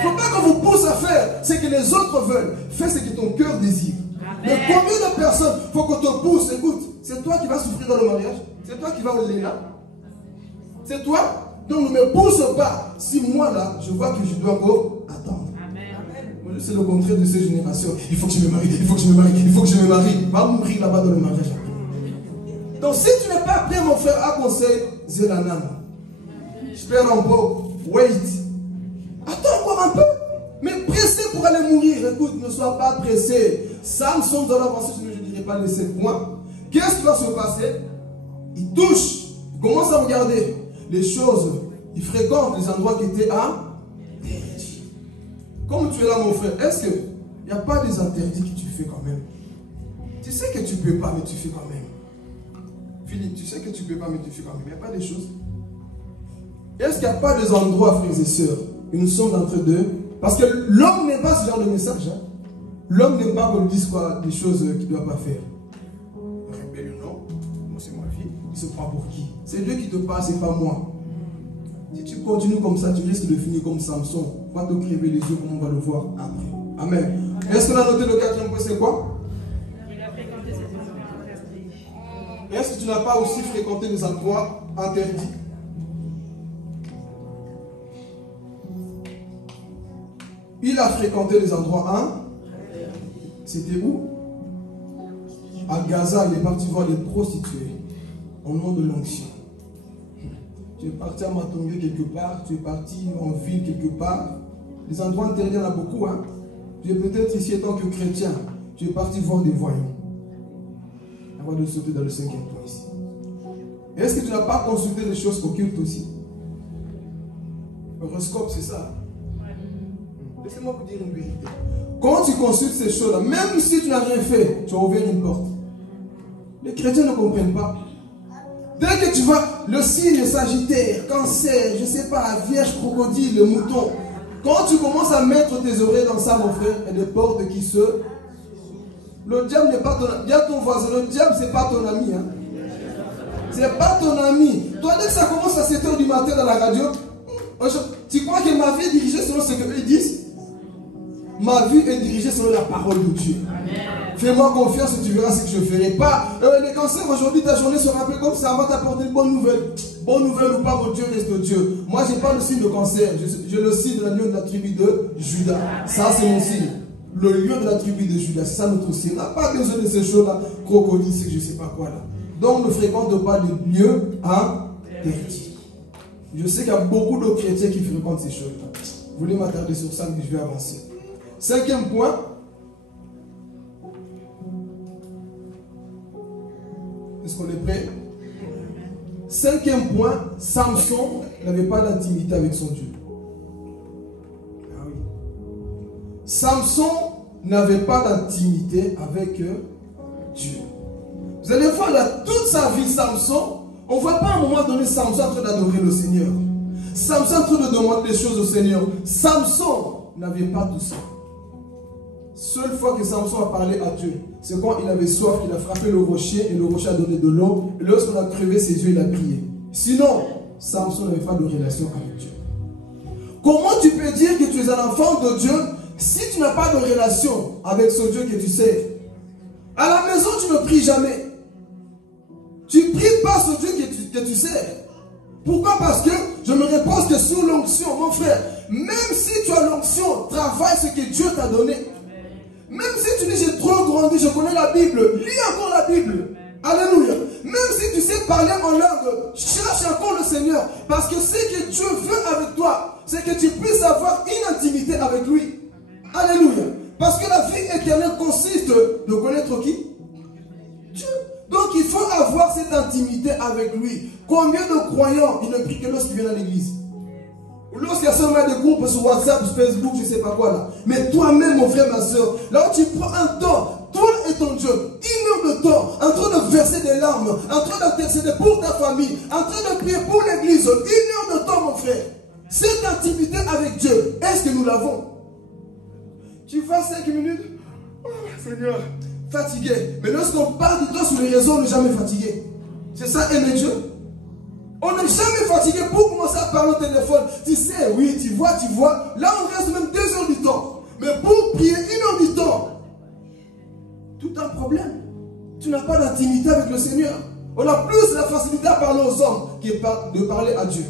Il ne faut pas qu'on vous pousse à faire ce que les autres veulent. Fais ce que ton cœur désire. Mais combien de personnes faut qu'on te pousse? Écoute, c'est toi qui vas souffrir dans le mariage. C'est toi qui vas au là. C'est toi. Donc ne me pousse pas. Si moi là, je vois que je dois encore attendre. Moi, c'est le contraire de ces générations. Il faut que je me marie, il faut que je me marie, il faut que je me marie. Va mourir là-bas dans le mariage. Donc si tu n'es pas prêt, mon frère, à conseil, Zélanana. J'espère un peu. Wait. Attends encore un peu. Mais pressé pour aller mourir. Écoute, ne sois pas pressé. Samson, dans l'avancée, je ne dirais pas les 7 points. qu'est-ce qui va se passer? Il touche, il commence à regarder les choses, il fréquente les endroits qui étaient interdits. Comme tu es là, mon frère, est-ce qu'il n'y a pas des interdits que tu fais quand même? Tu sais que tu ne peux pas, mais tu fais quand même. Philippe, tu sais que tu ne peux pas, mais tu fais quand même. Il n'y a pas des choses. Est-ce qu'il n'y a pas des endroits, frères et sœurs, une somme d'entre deux? Parce que l'homme n'aime pas ce genre de message. Hein? L'homme n'aime pas qu'on lui dise quoi, des choses qu'il ne doit pas faire. Rébellion, non. Moi, c'est ma vie. Il se prend pour qui? C'est Dieu qui te parle, c'est pas moi. Si tu continues comme ça, tu risques de finir comme Samson. Va te crever les yeux, comme on va le voir après. Amen. Est-ce qu'on a noté le quatrième point, c'est quoi? Il a fréquenté ces endroits interdits. Est-ce que tu n'as pas aussi fréquenté les endroits interdits? Il a fréquenté les endroits interdits. C'était où? À Gaza, il est parti voir les prostituées au nom de l'onction. Tu es parti à Matongé quelque part, tu es parti en ville quelque part. Les endroits interdits, il y en a beaucoup. Hein? Tu es peut-être ici en tant que chrétien, tu es parti voir des voyants. Avant de sauter dans le cinquième point ici. Est-ce que tu n'as pas consulté les choses occultes aussi? Horoscope, c'est ça. Laissez-moi vous dire une vérité. Quand tu consultes ces choses-là, même si tu n'as rien fait, tu as ouvert une porte. Les chrétiens ne comprennent pas. Dès que tu vois le signe Sagittaire, Cancer, je ne sais pas, Vierge, Crocodile, le mouton, quand tu commences à mettre tes oreilles dans ça, mon frère, il y a des portes qui se... Le diable n'est pas ton ami. Il y a ton voisin, le diable, ce n'est pas ton ami. Hein? Ce n'est pas ton ami. Toi, dès que ça commence à 7 h du matin dans la radio, tu crois que ma vie est dirigée selon ce qu'eux disent? Ma vie est dirigée selon la parole de Dieu. Fais-moi confiance et tu verras ce que je ferai. Pas les cancers aujourd'hui, ta journée sera un peu comme ça, va t'apporter une bonne nouvelle. Bonne nouvelle ou pas, mon Dieu reste Dieu. Moi, je n'ai pas le signe de cancer. J'ai le signe de la lion de la tribu de Judas. Ça, c'est mon signe. Le lion de la tribu de Judas, c'est ça notre signe. On n'a pas besoin de ces choses-là. Crocodile, c'est que je ne sais pas quoi là. Donc, ne fréquente pas les lieux interdits. Je sais qu'il y a beaucoup de chrétiens qui fréquentent ces choses-là. Vous voulez m'attarder sur ça, mais je vais avancer. Cinquième point. Est-ce qu'on est prêt? Cinquième point, Samson n'avait pas d'intimité avec son Dieu. Ah oui. Samson n'avait pas d'intimité avec Dieu. Vous allez voir là, toute sa vie, Samson, on ne voit pas à un moment donné Samson en train d'adorer le Seigneur. Samson en train de demander des choses au Seigneur. Samson n'avait pas tout ça. Seule fois que Samson a parlé à Dieu, c'est quand il avait soif, qu'il a frappé le rocher et le rocher a donné de l'eau. Et lorsqu'on a crevé ses yeux, il a prié. Sinon, Samson n'avait pas de relation avec Dieu. Comment tu peux dire que tu es un enfant de Dieu si tu n'as pas de relation avec ce Dieu que tu sais? À la maison, tu ne pries jamais. Tu ne pries pas ce Dieu que tu sais. Pourquoi? Parce que je me repose que sous l'onction, mon frère, même si tu as l'onction, travaille ce que Dieu t'a donné. Même si tu dis j'ai trop grandi, je connais la Bible, lis encore la Bible. Alléluia. Même si tu sais parler en langue, cherche encore le Seigneur. Parce que ce que Dieu veut avec toi, c'est que tu puisses avoir une intimité avec lui. Alléluia. Parce que la vie éternelle consiste de connaître qui? Dieu. Donc il faut avoir cette intimité avec lui. Combien de croyants, ils ne prient que lorsqu'ils viennent à l'église? Lorsqu'il y a seulement des groupes sur WhatsApp, sur Facebook, je ne sais pas quoi là. Mais toi-même, mon frère, ma soeur, là où tu prends un temps, toi et ton Dieu, 1 heure de temps, en train de verser des larmes, en train d'intercéder pour ta famille, en train de prier pour l'église, 1 heure de temps, mon frère. Cette intimité avec Dieu, est-ce que nous l'avons? Tu vas 5 minutes, oh Seigneur, fatigué. Mais lorsqu'on parle du temps sur les réseaux, on n'est jamais fatigué. C'est ça, aimer Dieu? On n'est jamais fatigué pour commencer à parler au téléphone. Tu sais, oui, tu vois. Là, on reste même 2 heures du temps. Mais pour prier 1 heure du temps, tout un problème. Tu n'as pas d'intimité avec le Seigneur. On a plus la facilité à parler aux hommes que de parler à Dieu.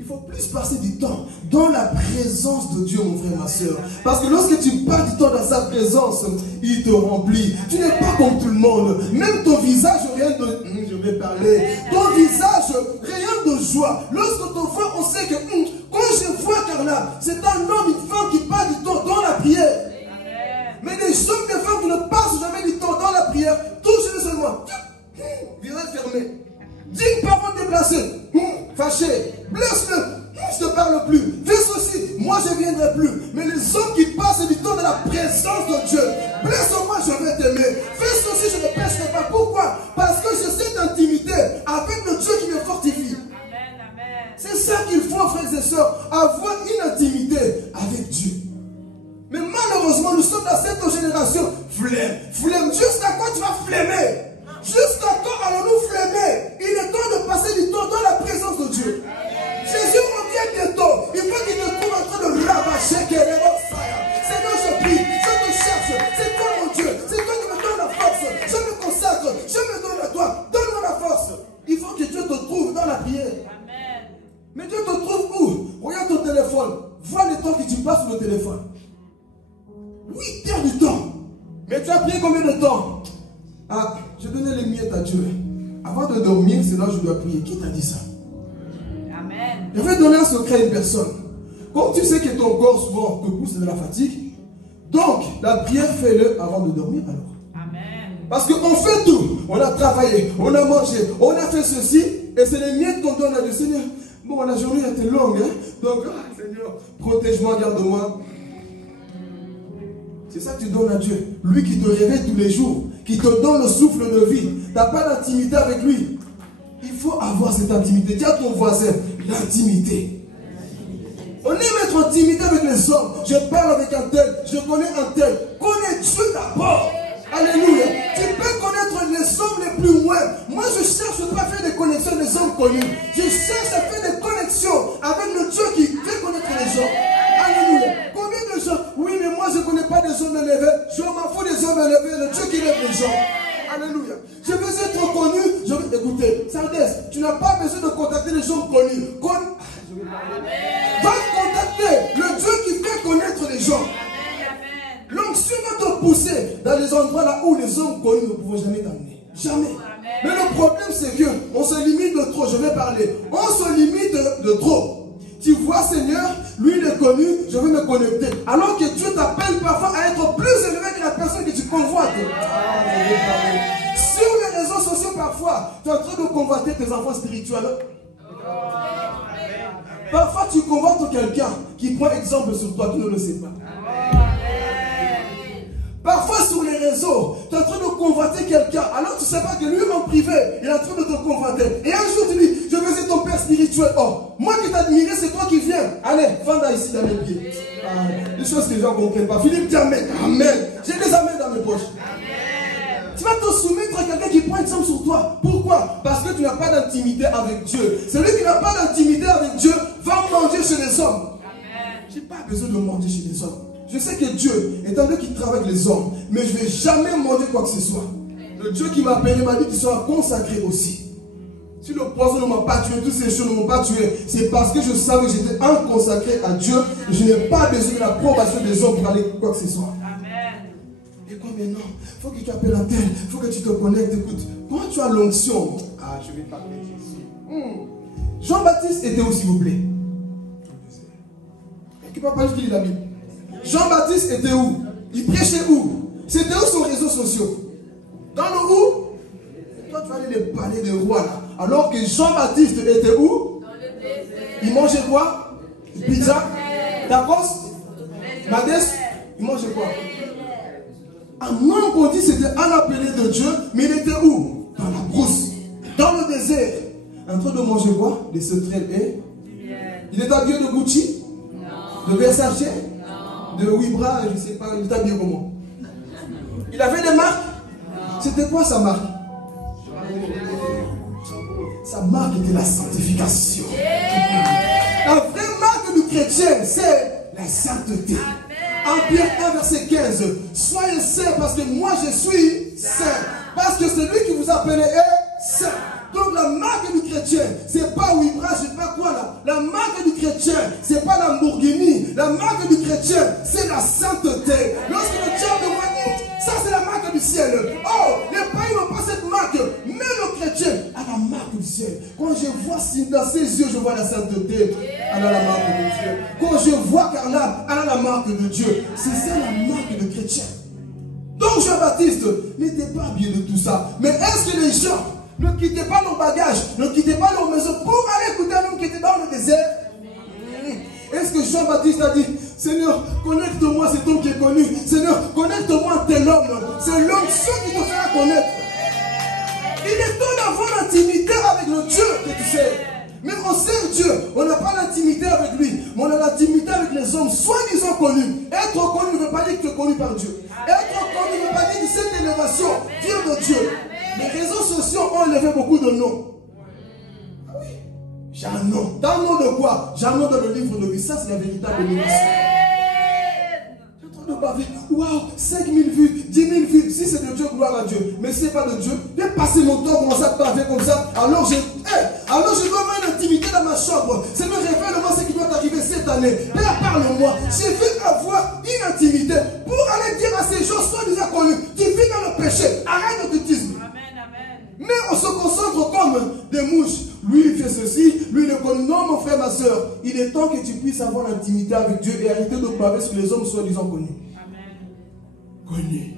Il faut plus passer du temps dans la présence de Dieu, mon frère, ma soeur. Parce que lorsque tu passes du temps dans sa présence, il te remplit. Tu n'es pas comme tout le monde. Même ton visage, rien de... Je vais parler. Ton visage, rien de joie. Lorsque ton voit, on sait que quand je vois Carla, c'est un homme, une femme qui passe du temps dans la prière. Mais les hommes, les femmes qui ne passent jamais du temps dans la prière, toujours seulement. t'aime plus. Fais ceci, moi je ne viendrai plus. Mais les hommes qui passent du temps dans la présence de Dieu, blesse-moi, je vais t'aimer. Fais ceci, je ne pêcherai pas. Pourquoi? Parce que j'ai cette intimité avec le Dieu qui me fortifie. C'est ça qu'il faut, frères et sœurs, avoir une intimité avec Dieu. Mais malheureusement, nous sommes dans cette génération flemme. Jusqu'à quand tu vas flemmer? Jusqu'à quand allons-nous flemmer? Il est temps de passer du temps dans la présence de Dieu. Jésus revient bientôt. Il faut qu'il te trouve en train de rabâcher Seigneur, je prie, je te cherche. C'est toi mon Dieu. C'est toi qui me donne la force. Je me consacre. Je me donne à toi. Donne-moi la force. Il faut que Dieu te trouve dans la prière. Mais Dieu te trouve où? Regarde ton téléphone. Vois le temps que tu passes sur le téléphone. 8 heures du temps. Mais tu as prié combien de temps? Ah, je donnais les miettes à Dieu. Avant de dormir, c'est là que je dois prier. Qui t'a dit ça? Amen. Je vais donner un secret à une personne. Comme tu sais que ton corps souvent te pousse de la fatigue, donc la prière, fais-le avant de dormir alors. Amen. Parce qu'on fait tout. On a travaillé, on a mangé, on a fait ceci, et c'est les miettes qu'on donne à Dieu. Seigneur, bon, la journée a été longue, hein? Donc, Seigneur, protège-moi, garde-moi. C'est ça que tu donnes à Dieu. Lui qui te réveille tous les jours, qui te donne le souffle de vie. Tu n'as pas d'intimité avec lui. Il faut avoir cette intimité. Dis à ton voisin, l'intimité. On aime être en intimité avec les hommes. Je parle avec un tel, je connais un tel. Connais Dieu d'abord. Alléluia. Tu peux connaître les hommes les plus loin. Moi, je cherche pas à faire des connexions des hommes connus. Je cherche à faire des connexions avec le Dieu qui fait connaître les gens. Alléluia. Combien de gens? Oui, mais moi, je ne connais pas des hommes élevés. Je m'en fous des hommes élevés. Le Dieu qui lève les gens. Alléluia. Je veux être connu. Écoutez, Sardès, tu n'as pas besoin de contacter les gens connus. Va contacter le Dieu qui fait connaître les gens. L'onction va te pousser dans les endroits là où les hommes connus ne pourront jamais t'amener. Jamais. Mais le problème c'est que on se limite de trop. Je vais parler. On se limite de trop. Tu vois, Seigneur, lui il est connu, je vais me connecter. Alors que Dieu t'appelle parfois à être plus élevé que la personne que tu convoites. Sur les réseaux sociaux, parfois, tu es en train de convoiter tes enfants spirituels. Parfois, tu convoites quelqu'un qui prend exemple sur toi, tu ne le sais pas. Parfois, sur les réseaux, tu es en train de convoiter quelqu'un, alors tu ne sais pas que lui, en privé, il est en train de te convoiter. Et un jour, tu dis, je veux être ton père spirituel. Oh, moi qui t'admire, c'est toi qui viens. Allez, vends ici dans mes pieds. Des choses que les gens ne comprennent pas. Philippe dit amen. Amen. J'ai des amens dans mes poches. Tu vas te soumettre à quelqu'un qui prend exemple sur toi. Pourquoi? Parce que tu n'as pas d'intimité avec Dieu. Celui qui n'a pas d'intimité avec Dieu va manger chez les hommes. Je n'ai pas besoin de manger chez les hommes. Je sais que Dieu est un Dieu qui travaille avec les hommes, mais je ne vais jamais manger quoi que ce soit. Le Dieu qui m'a appelé m'a dit qu'il sera consacré aussi. Si le poison ne m'a pas tué, toutes ces choses ne m'ont pas tué, c'est parce que je savais que j'étais inconsacré à Dieu. Je n'ai pas besoin de l'approbation des hommes pour aller quoi que ce soit. Et quoi maintenant? Il faut que tu appelles un tel, il faut que tu te connectes. Écoute, quand tu as l'onction, je vais parler de Jésus. Jean-Baptiste était où, s'il vous plaît? Qui peut pas juste lire la Bible? Jean-Baptiste était où? Il prêchait où? C'était où sur les réseaux sociaux? Dans le où? Toi, tu vas aller les palais des rois là. Alors que Jean-Baptiste était où? Dans le désert. Il mangeait quoi? Pizza? Tacos? Madès? Il mangeait quoi? Un homme qu'on dit c'était un appelé de Dieu, mais il était où? Dans la brousse, dans le désert, en train de manger quoi? Des sauterelles et? Il est habillé de Gucci? Non. De Versace? Non. De Wibra, je ne sais pas, il est habillé comment? Il avait des marques? C'était quoi sa marque? Sa marque était la sanctification. La vraie marque du chrétien, c'est la sainteté. En Pierre 1, verset 15. Soyez saints parce que moi je suis saint. Parce que celui qui vous appelle est saint. Donc la marque du chrétien, c'est pas Wibra, je sais pas quoi là. La marque du chrétien, c'est pas Lamborghini. La marque du chrétien, c'est la sainteté. Lorsque le diable voit, ça c'est la marque du ciel. Oh, les païens n'ont pas cette marque. Mais le chrétien a la marque du ciel. Quand je vois dans ses yeux, je vois la sainteté. Elle a la marque de Dieu. Quand je vois Carla, elle a la marque de Dieu. C'est ça la marque de chrétien. Donc Jean-Baptiste n'était pas habillé de tout ça. Mais est-ce que les gens ne quittaient pas leurs bagages, ne quittaient pas leur maison pour aller écouter un homme qui était dans le désert? que Jean-Baptiste a dit? Seigneur, connecte-moi cet homme qui est connu. Seigneur, connecte-moi à tel homme. C'est l'homme seul qui te fera connaître. Il est temps d'avoir l'intimité avec le Dieu que tu sais. Mais on sert Dieu, on n'a pas l'intimité avec lui, mais on a l'intimité avec les hommes soi-disant connus. Être connu ne veut pas dire que tu es connu par Dieu. Être connu ne veut pas dire que cette élévation vient de Dieu. Les réseaux sociaux ont élevé beaucoup de noms. Ah oui, j'ai un nom. T'as un nom de quoi? J'ai un nom dans le livre de vie. Ça, c'est la véritable élévation. De baver. Waouh, 5000 vues, 10 000 vues. Si c'est de Dieu, gloire à Dieu. Mais si ce n'est pas de Dieu, viens passer mon temps, commencer à baver comme ça. Alors je dois avoir une intimité dans ma chambre. Seigneur, révèle-moi ce qui doit arriver cette année. Père, parle-moi. Je veux avoir une intimité pour aller dire à ces gens, soi-disant connus, tu vis dans le péché. Arrête l'occultisme. Mais on se concentre comme des mouches. Lui, il fait ceci, lui, il est connu. Non, mon frère, ma soeur, il est temps que tu puisses avoir l'intimité avec Dieu et arrêter de baver sur les hommes soi-disant connus. Connus.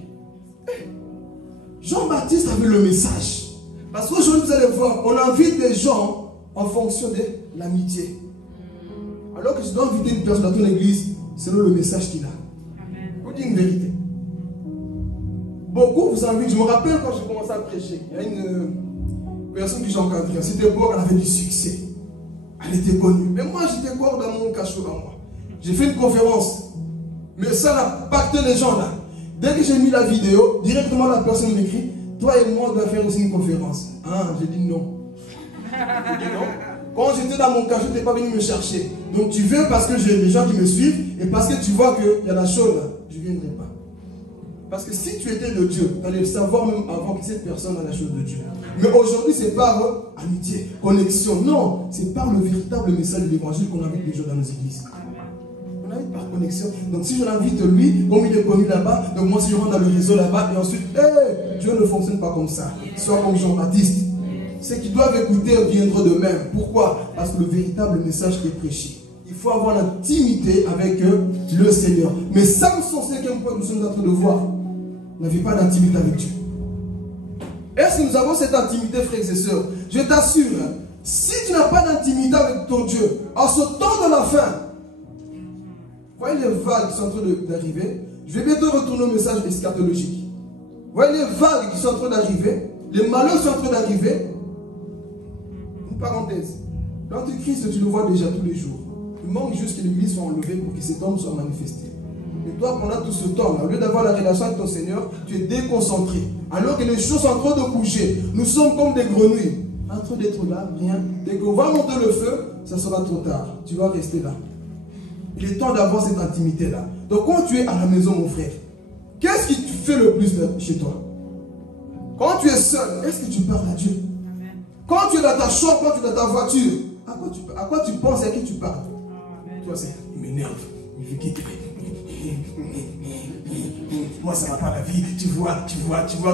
Jean-Baptiste avait le message. Parce qu'aujourd'hui, vous allez voir, on invite des gens en fonction de l'amitié. Alors que tu dois inviter une personne dans ton église selon le message qu'il a. Je vous dis une vérité. Beaucoup vous invitent. Je me rappelle quand j'ai commencé à prêcher, il y a une personne que j'ai encadrée. C'était beau, elle avait du succès. Elle était connue. Mais moi, j'étais encore dans mon cachot à moi. J'ai fait une conférence. Mais ça a impacté les gens là. Dès que j'ai mis la vidéo, directement la personne m'écrit, toi et moi, on doit faire aussi une conférence. Ah, j'ai dit non. J'ai dit non. Quand j'étais dans mon cachot, tu n'es pas venu me chercher. Donc tu viens parce que j'ai des gens qui me suivent et parce que tu vois qu'il y a la chose là. Je ne viendrai pas. Parce que si tu étais de Dieu, tu allais le savoir même avant que cette personne a la chose de Dieu. Mais aujourd'hui, c'est par amitié, connexion. Non, c'est par le véritable message de l'évangile qu'on invite les gens dans nos églises. On invite par connexion. Donc si je l'invite lui, comme il est connu là-bas, donc moi si je rentre dans le réseau là-bas, et ensuite, Dieu ne fonctionne pas comme ça. Sois comme Jean-Baptiste. Ceux qui doivent écouter viendront de même. Pourquoi? Parce que le véritable message est prêché. Il faut avoir l'intimité avec le Seigneur. Mais Samson, c'est qu'un point que nous sommes en train de voir, n'avait pas d'intimité avec Dieu. Est-ce que nous avons cette intimité, frères et sœurs? Je t'assure, si tu n'as pas d'intimité avec ton Dieu, en ce temps de la fin, voyez les vagues qui sont en train d'arriver. Je vais bientôt retourner au message eschatologique. Voyez les vagues qui sont en train d'arriver, les malheurs sont en train d'arriver. Une parenthèse, l'Antichrist, tu le vois déjà tous les jours. Il manque juste que l'église soit enlevée pour que cet homme soit manifesté. Et toi, pendant tout ce temps, au lieu d'avoir la relation avec ton Seigneur, tu es déconcentré. Alors que les choses sont en train de bouger. Nous sommes comme des grenouilles. En train d'être là, rien. Dès qu'on va monter le feu, ça sera trop tard. Tu vas rester là. Il est temps d'avoir cette intimité-là. Donc quand tu es à la maison, mon frère, qu'est-ce qui te fait le plus chez toi? Quand tu es seul, est-ce que tu parles à Dieu? Quand tu es dans ta chambre, quand tu es dans ta voiture, à quoi tu penses et à qui tu parles? Toi, c'est, il m'énerve. Il fait quitter. Moi, ça va pas la vie. Tu vois,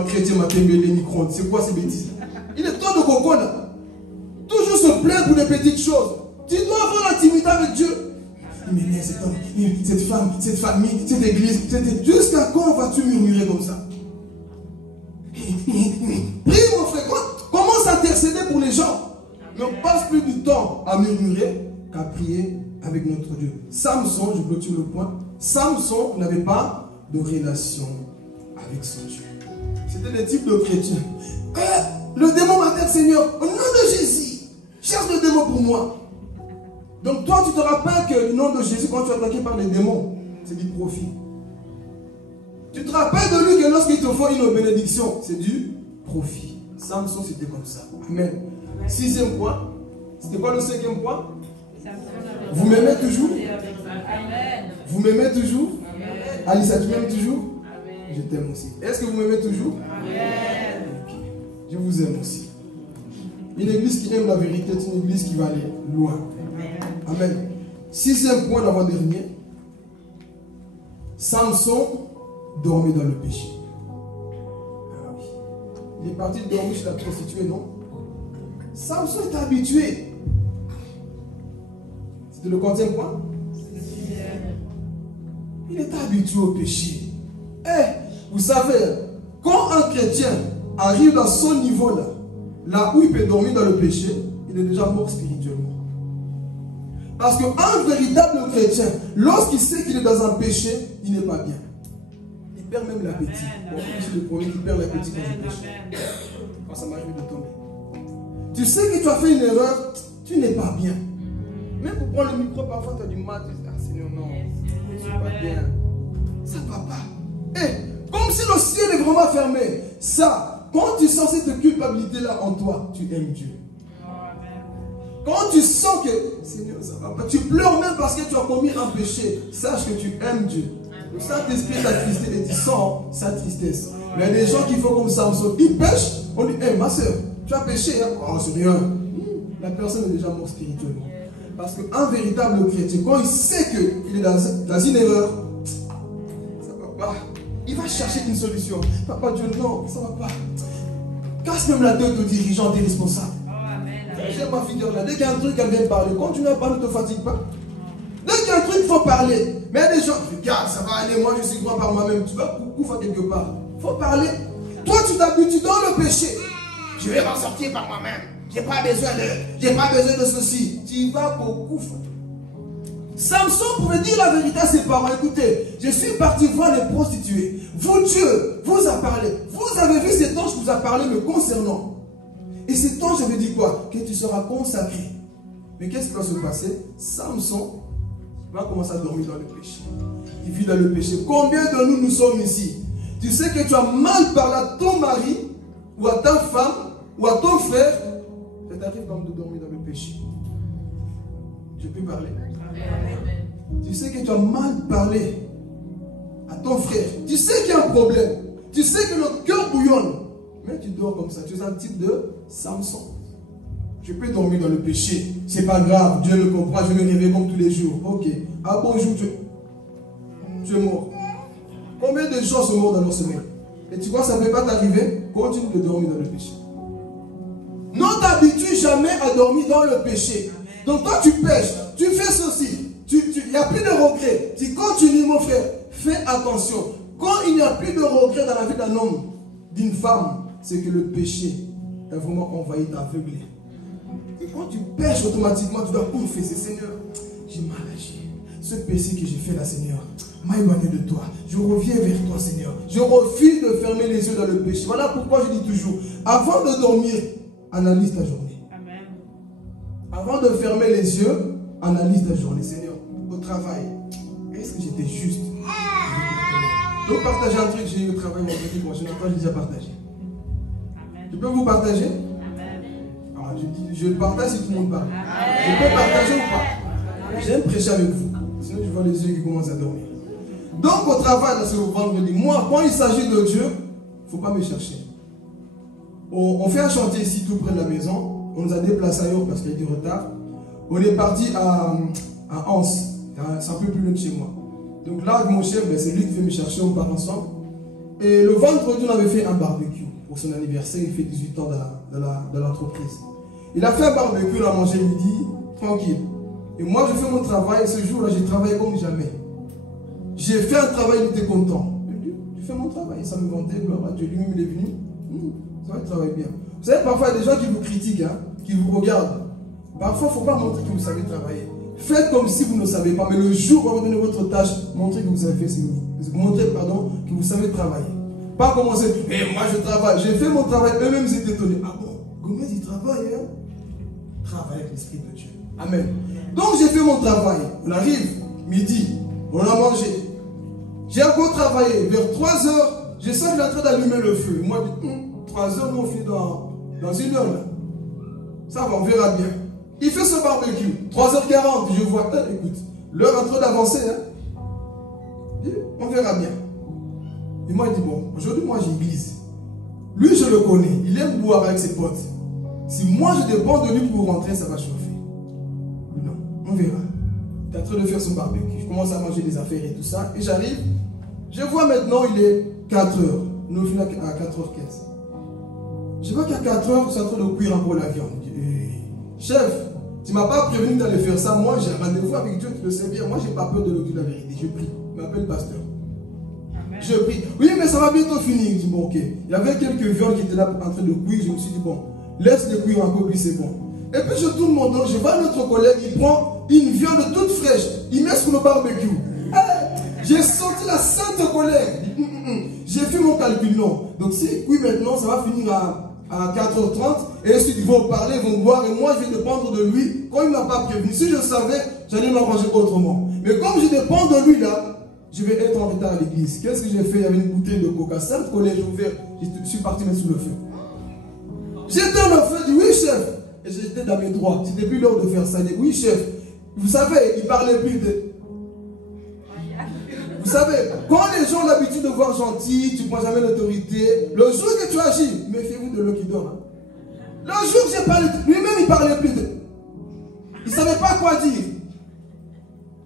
chrétien m'a tembélé les micro-ondes. C'est quoi ces bêtises? Il est temps de coco là. Toujours se plaindre pour des petites choses. Tu dois avoir l'intimité avec Dieu. Il m'énerve cet homme, cette femme, cette famille, cette église. Jusqu'à quand vas-tu murmurer comme ça? Prie, mon frère. Commence à intercéder pour les gens. Ne passe plus du temps à murmurer qu'à prier avec notre Dieu. Samson, je clôture le point. Samson n'avait pas de relation avec son Dieu. C'était des types de chrétiens. Le démon m'a dit, Seigneur, au nom de Jésus, cherche le démon pour moi. Donc toi, tu te rappelles que le nom de Jésus, quand tu es attaqué par les démons, c'est du profit. Tu te rappelles de lui que lorsqu'il te faut une bénédiction, c'est du profit. Samson, c'était comme ça. Amen. Sixième point. C'était quoi le cinquième point? Vous m'aimez toujours? Amen. Vous m'aimez toujours? Amen. Alissa, tu m'aimes toujours? Amen. Je t'aime aussi. Est-ce que vous m'aimez toujours? Amen. Okay. Je vous aime aussi. Une église qui aime la vérité, c'est une église qui va aller loin. Amen. Sixième point d'avant-dernier. Samson dormait dans le péché. Ah oui. Il est parti dormir chez la prostituée, non? Samson est habitué. C'était le quatrième point? Il est habitué au péché. Vous savez, quand un chrétien arrive à ce niveau-là, là où il peut dormir dans le péché, il est déjà mort spirituellement. Parce qu'un véritable chrétien, lorsqu'il sait qu'il est dans un péché, il n'est pas bien. Il perd même l'appétit. Bon, je suis le premier qui perd l'appétit quand je pêche. Quand ça m'arrive de tomber. Tu sais que tu as fait une erreur, tu n'es pas bien. Même pour prendre le micro, parfois tu as du mal. Tu dis, ah Seigneur, non, je ne suis pas bien. Ça ne va pas. Et comme si le ciel est vraiment fermé. Ça, quand tu sens cette culpabilité-là en toi, tu aimes Dieu. Quand tu sens que, Seigneur, ça va pas, tu pleures même parce que tu as commis un péché, sache que tu aimes Dieu. Le Saint-Esprit t'attristé et tu sens sa tristesse. Mais il y a des gens qui font comme Samson, ils pêchent, on dit, hé ma soeur, tu as péché, hein? Oh Seigneur, la personne est déjà morte spirituellement. Parce qu'un véritable chrétien, quand il sait qu'il est dans une erreur, ça ne va pas. Il va chercher une solution. Papa Dieu, non, ça ne va pas. Casse même la tête aux dirigeants, des responsables. J'ai ma figure là. Dès qu'il y a un truc, elle vient parler. Continue à parler, ne te fatigue pas. Dès qu'il y a un truc, il faut parler. Mais il y a des gens, regarde, ça va aller, moi je suis grand par moi-même. Tu vas couper quelque part. Il faut parler. Toi, tu t'habitues dans le péché. Je vais m'en sortir par moi-même. J'ai pas besoin de ceci. Tu vas beaucoup. Samson pouvait dire la vérité à ses parents. Écoutez, je suis parti voir les prostituées. Vous, Dieu, vous a parlé. Vous avez vu cet ange qui vous a parlé me concernant. Et cet ange avait dit quoi? Que tu seras consacré. Mais qu'est-ce qui va se passer? Samson va commencer à dormir dans le péché. Il vit dans le péché. Combien de nous sommes ici? Tu sais que tu as mal parlé à ton mari, ou à ta femme, ou à ton frère. Ça t'arrive comme de dormir dans le péché. Je peux parler? Tu sais que tu as mal parlé à ton frère. Tu sais qu'il y a un problème. Tu sais que le cœur bouillonne. Mais tu dors comme ça. Tu es un type de Samson. Je peux dormir dans le péché. C'est pas grave. Dieu me comprend. Je me réveille comme tous les jours. Ok. Ah bonjour, tu es mort. Combien de gens sont morts dans leur sommeil? Et tu crois que ça ne peut pas t'arriver? Continue de dormir dans le péché. Ne t'habitue jamais à dormir dans le péché. Donc toi tu pêches, tu fais ceci, il n'y a plus de regrets. Tu continues mon frère, fais attention. Quand il n'y a plus de regrets dans la vie d'un homme, d'une femme, c'est que le péché a vraiment envahi, t'a aveuglé. Et quand tu pêches automatiquement, tu dois confesser, Seigneur, j'ai mal agi. Ce péché que j'ai fait là, Seigneur, m'a éloigné de toi. Je reviens vers toi, Seigneur. Je refuse de fermer les yeux dans le péché. Voilà pourquoi je dis toujours, avant de dormir, analyse ta journée. Avant de fermer les yeux, analyse ta journée. Seigneur, au travail, est-ce que j'étais juste? Donc partager un truc, j'ai eu au travail mon petit bon, je n'ai déjà partagé. Je peux vous partager? Alors, je partage si tout le monde parle. Je peux partager ou pas? J'aime prêcher avec vous. Sinon je vois les yeux qui commencent à dormir. Donc au travail, là, ce vendredi, moi, quand il s'agit de Dieu, il ne faut pas me chercher. On fait un chantier ici tout près de la maison. On nous a déplacés ailleurs parce qu'il y a du retard. On est parti à Anse. C'est un peu plus loin de chez moi. Donc là, mon chef, c'est lui qui fait me chercher. On part ensemble. Et le vendredi, on avait fait un barbecue. Pour son anniversaire, il fait 18 ans dans l'entreprise. Il a fait un barbecue, on a mangé midi, tranquille. Et moi, je fais mon travail. Et ce jour-là, j'ai travaillé comme jamais. J'ai fait un travail, il était content. Je fais mon travail. Ça me vantait, gloire à Dieu. Lui-même, il est venu. Ça va, il travaille bien. Vous savez, parfois, il y a des gens qui vous critiquent, hein, qui vous regardent. Parfois, il ne faut pas montrer que vous savez travailler. Faites comme si vous ne savez pas. Mais le jour où vous donner votre tâche, montrez que vous avez fait, montrez, pardon, que vous savez travailler. Pas commencer, mais moi je travaille. J'ai fait mon travail, eux-mêmes ils étaient étonnés. Ah bon, Gomez il travaille, hein? Travaille avec l'Esprit de Dieu. Amen. Donc j'ai fait mon travail. On arrive, midi, on a mangé. J'ai encore travaillé. Vers 3 heures, je sens qu'il est en train d'allumer le feu. Moi, je dis, 3 heures, nous on finit dans 1 heure là. Ça va, on verra bien. Il fait ce barbecue. 3h40, je vois, écoute, l'heure est en train d'avancer. Hein? On verra bien. Et moi, il dit, bon, aujourd'hui, moi, j'ai église. Lui, je le connais. Il aime boire avec ses potes. Si moi, je dépends de lui pour rentrer, ça va chauffer. Non, on verra. Il est en train de faire son barbecue. Je commence à manger des affaires et tout ça. Et j'arrive. Je vois maintenant, il est 4h. Nous, on finit à 4h15. Je vois qu'à 4h, c'est en train de cuire un peu la viande. Chef, tu ne m'as pas prévenu d'aller faire ça. Moi, j'ai un rendez-vous avec Dieu, tu le sais bien. Moi, je n'ai pas peur de le dire la vérité. Je prie. Il m'appelle pasteur. Amen. Je prie. Oui, mais ça va bientôt finir. Je dis, bon, ok. Il y avait quelques viandes qui étaient là en train de cuire. Je me suis dit, bon, laisse les cuire un peu, puis c'est bon. Et puis, je tourne mon dos. Je vois notre collègue, il prend une viande toute fraîche, il met sur le barbecue. J'ai senti la sainte colère. J'ai fait mon calcul, non. Donc si, oui, maintenant, ça va finir à 4h30, et ensuite ils vont parler, ils vont boire, et moi je vais dépendre de lui. Quand il ne m'a pas prévenu, si je savais, j'allais m'arranger autrement. Mais comme je dépends de lui là, je vais être en retard à l'église. Qu'est-ce que j'ai fait? Il y avait une bouteille de coca, sainte colère, j'ai ouvert, je suis parti mettre sous le feu. J'étais le feu, je dis oui chef. Et j'étais dans mes droits, c'était plus l'heure de faire ça. Il dit oui chef. Vous savez, il parlait plus de... Vous savez, quand les gens ont l'habitude de voir gentil, tu ne prends jamais l'autorité, le jour que tu agis, méfiez-vous de l'eau qui donne. Le jour que j'ai parlé, lui-même il parlait plus de... Il ne savait pas quoi dire.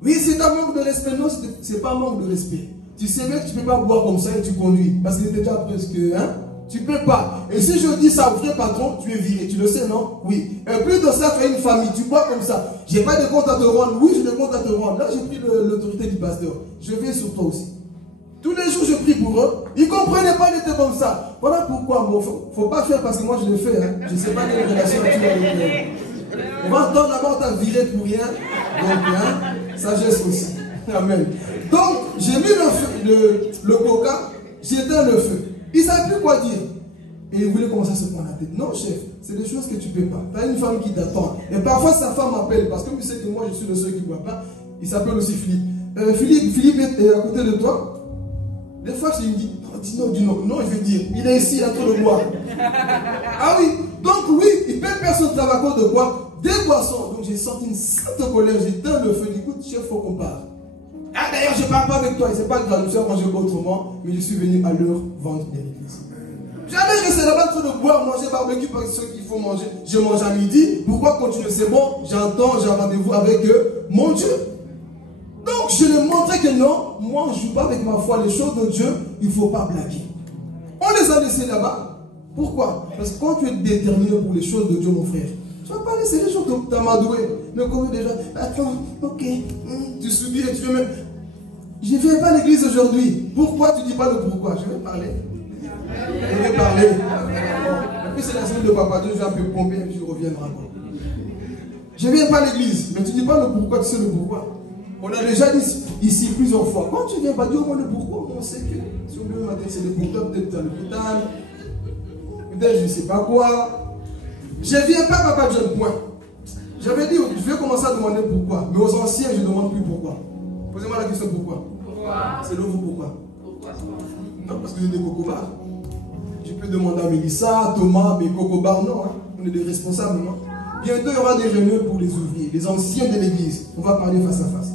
Oui, c'est un manque de respect. Non, ce n'est pas un manque de respect. Tu sais bien que tu ne peux pas boire comme ça et tu conduis. Parce qu'il était déjà presque... Hein? Tu ne peux pas. Et si je dis ça au vrai patron, tu es viré. Tu le sais, non? Oui. Et plus de ça, tu as une famille. Tu bois comme ça. Je n'ai pas de compte à te rendre. Oui, j'ai des comptes à te rendre. Là, j'ai pris l'autorité du pasteur. Je viens sur toi aussi. Tous les jours, je prie pour eux. Ils ne comprenaient pas, ils étaient comme ça. Voilà pourquoi, il ne faut pas faire parce que moi, je le fais. Hein. Je ne sais pas quelle relation tu as avec eux. On va entendre d'abord, on t'a viré pour rien. Donc, hein, sagesse aussi. Amen. Donc, j'ai mis le coca, j'éteins le feu. Il ne savait plus quoi dire. Et il voulait commencer à se prendre la tête. Non, chef, c'est des choses que tu ne peux pas. Tu as une femme qui t'attend. Et parfois, sa femme m'appelle. Parce que tu sais que moi, je suis le seul qui ne boit pas. Il s'appelle aussi Philippe. Philippe est à côté de toi. Des fois, je lui dis, dis non. Non, je vais dire, il est ici, il est en train de boire. Ah oui. Donc, oui, il peut perdre son travail à cause de quoi? Des boissons. Donc, j'ai senti une sainte colère. J'ai éteint le feu. J'ai dit, écoute, chef, il faut qu'on parle. Ah, d'ailleurs, je ne parle pas avec toi. C'est pas grave, je vais manger autrement. Mais je suis venu à l'heure vendre de l'église. Jamais je serai là-bas en train de boire, manger barbecue parce que ceux qu'il faut manger. Je mange à midi. Pourquoi continuer? C'est bon, j'entends, j'ai un rendez-vous avec mon Dieu. Donc, je lui ai montré que non, moi, je ne joue pas avec ma foi. Les choses de Dieu, il ne faut pas blaguer. On les a laissés là-bas. Pourquoi? Parce que quand tu es déterminé pour les choses de Dieu, mon frère, tu ne vas pas laisser les gens t'amadouer. Mais comme déjà, attends, ok, tu subis et tu veux même. Je ne viens pas à l'église aujourd'hui. Pourquoi tu ne dis pas le pourquoi? Je vais parler. Je vais parler. Et puis c'est la semaine de Papa Dieu, je vais un peu pomper et puis je reviendrai encore. Je ne viens pas à l'église, mais tu ne dis pas le pourquoi, tu sais le pourquoi. On a déjà dit ici plusieurs fois. Quand tu viens pas dire au moins le pourquoi, on sait que sur le matin c'est le pourquoi, peut-être à l'hôpital, peut-être je ne sais pas quoi. Je ne viens pas Papa John, point. J'avais dit, je vais commencer à demander pourquoi. Mais aux anciens, je ne demande plus pourquoi. Posez-moi la question pourquoi. C'est le vous pourquoi. Non, parce que j'ai des cocobars. Je peux demander à Mélissa, Thomas, mais cocobars, non. Hein. On est des responsables, non. Bientôt, il y aura des réunions pour les ouvriers, les anciens de l'église. On va parler face à face.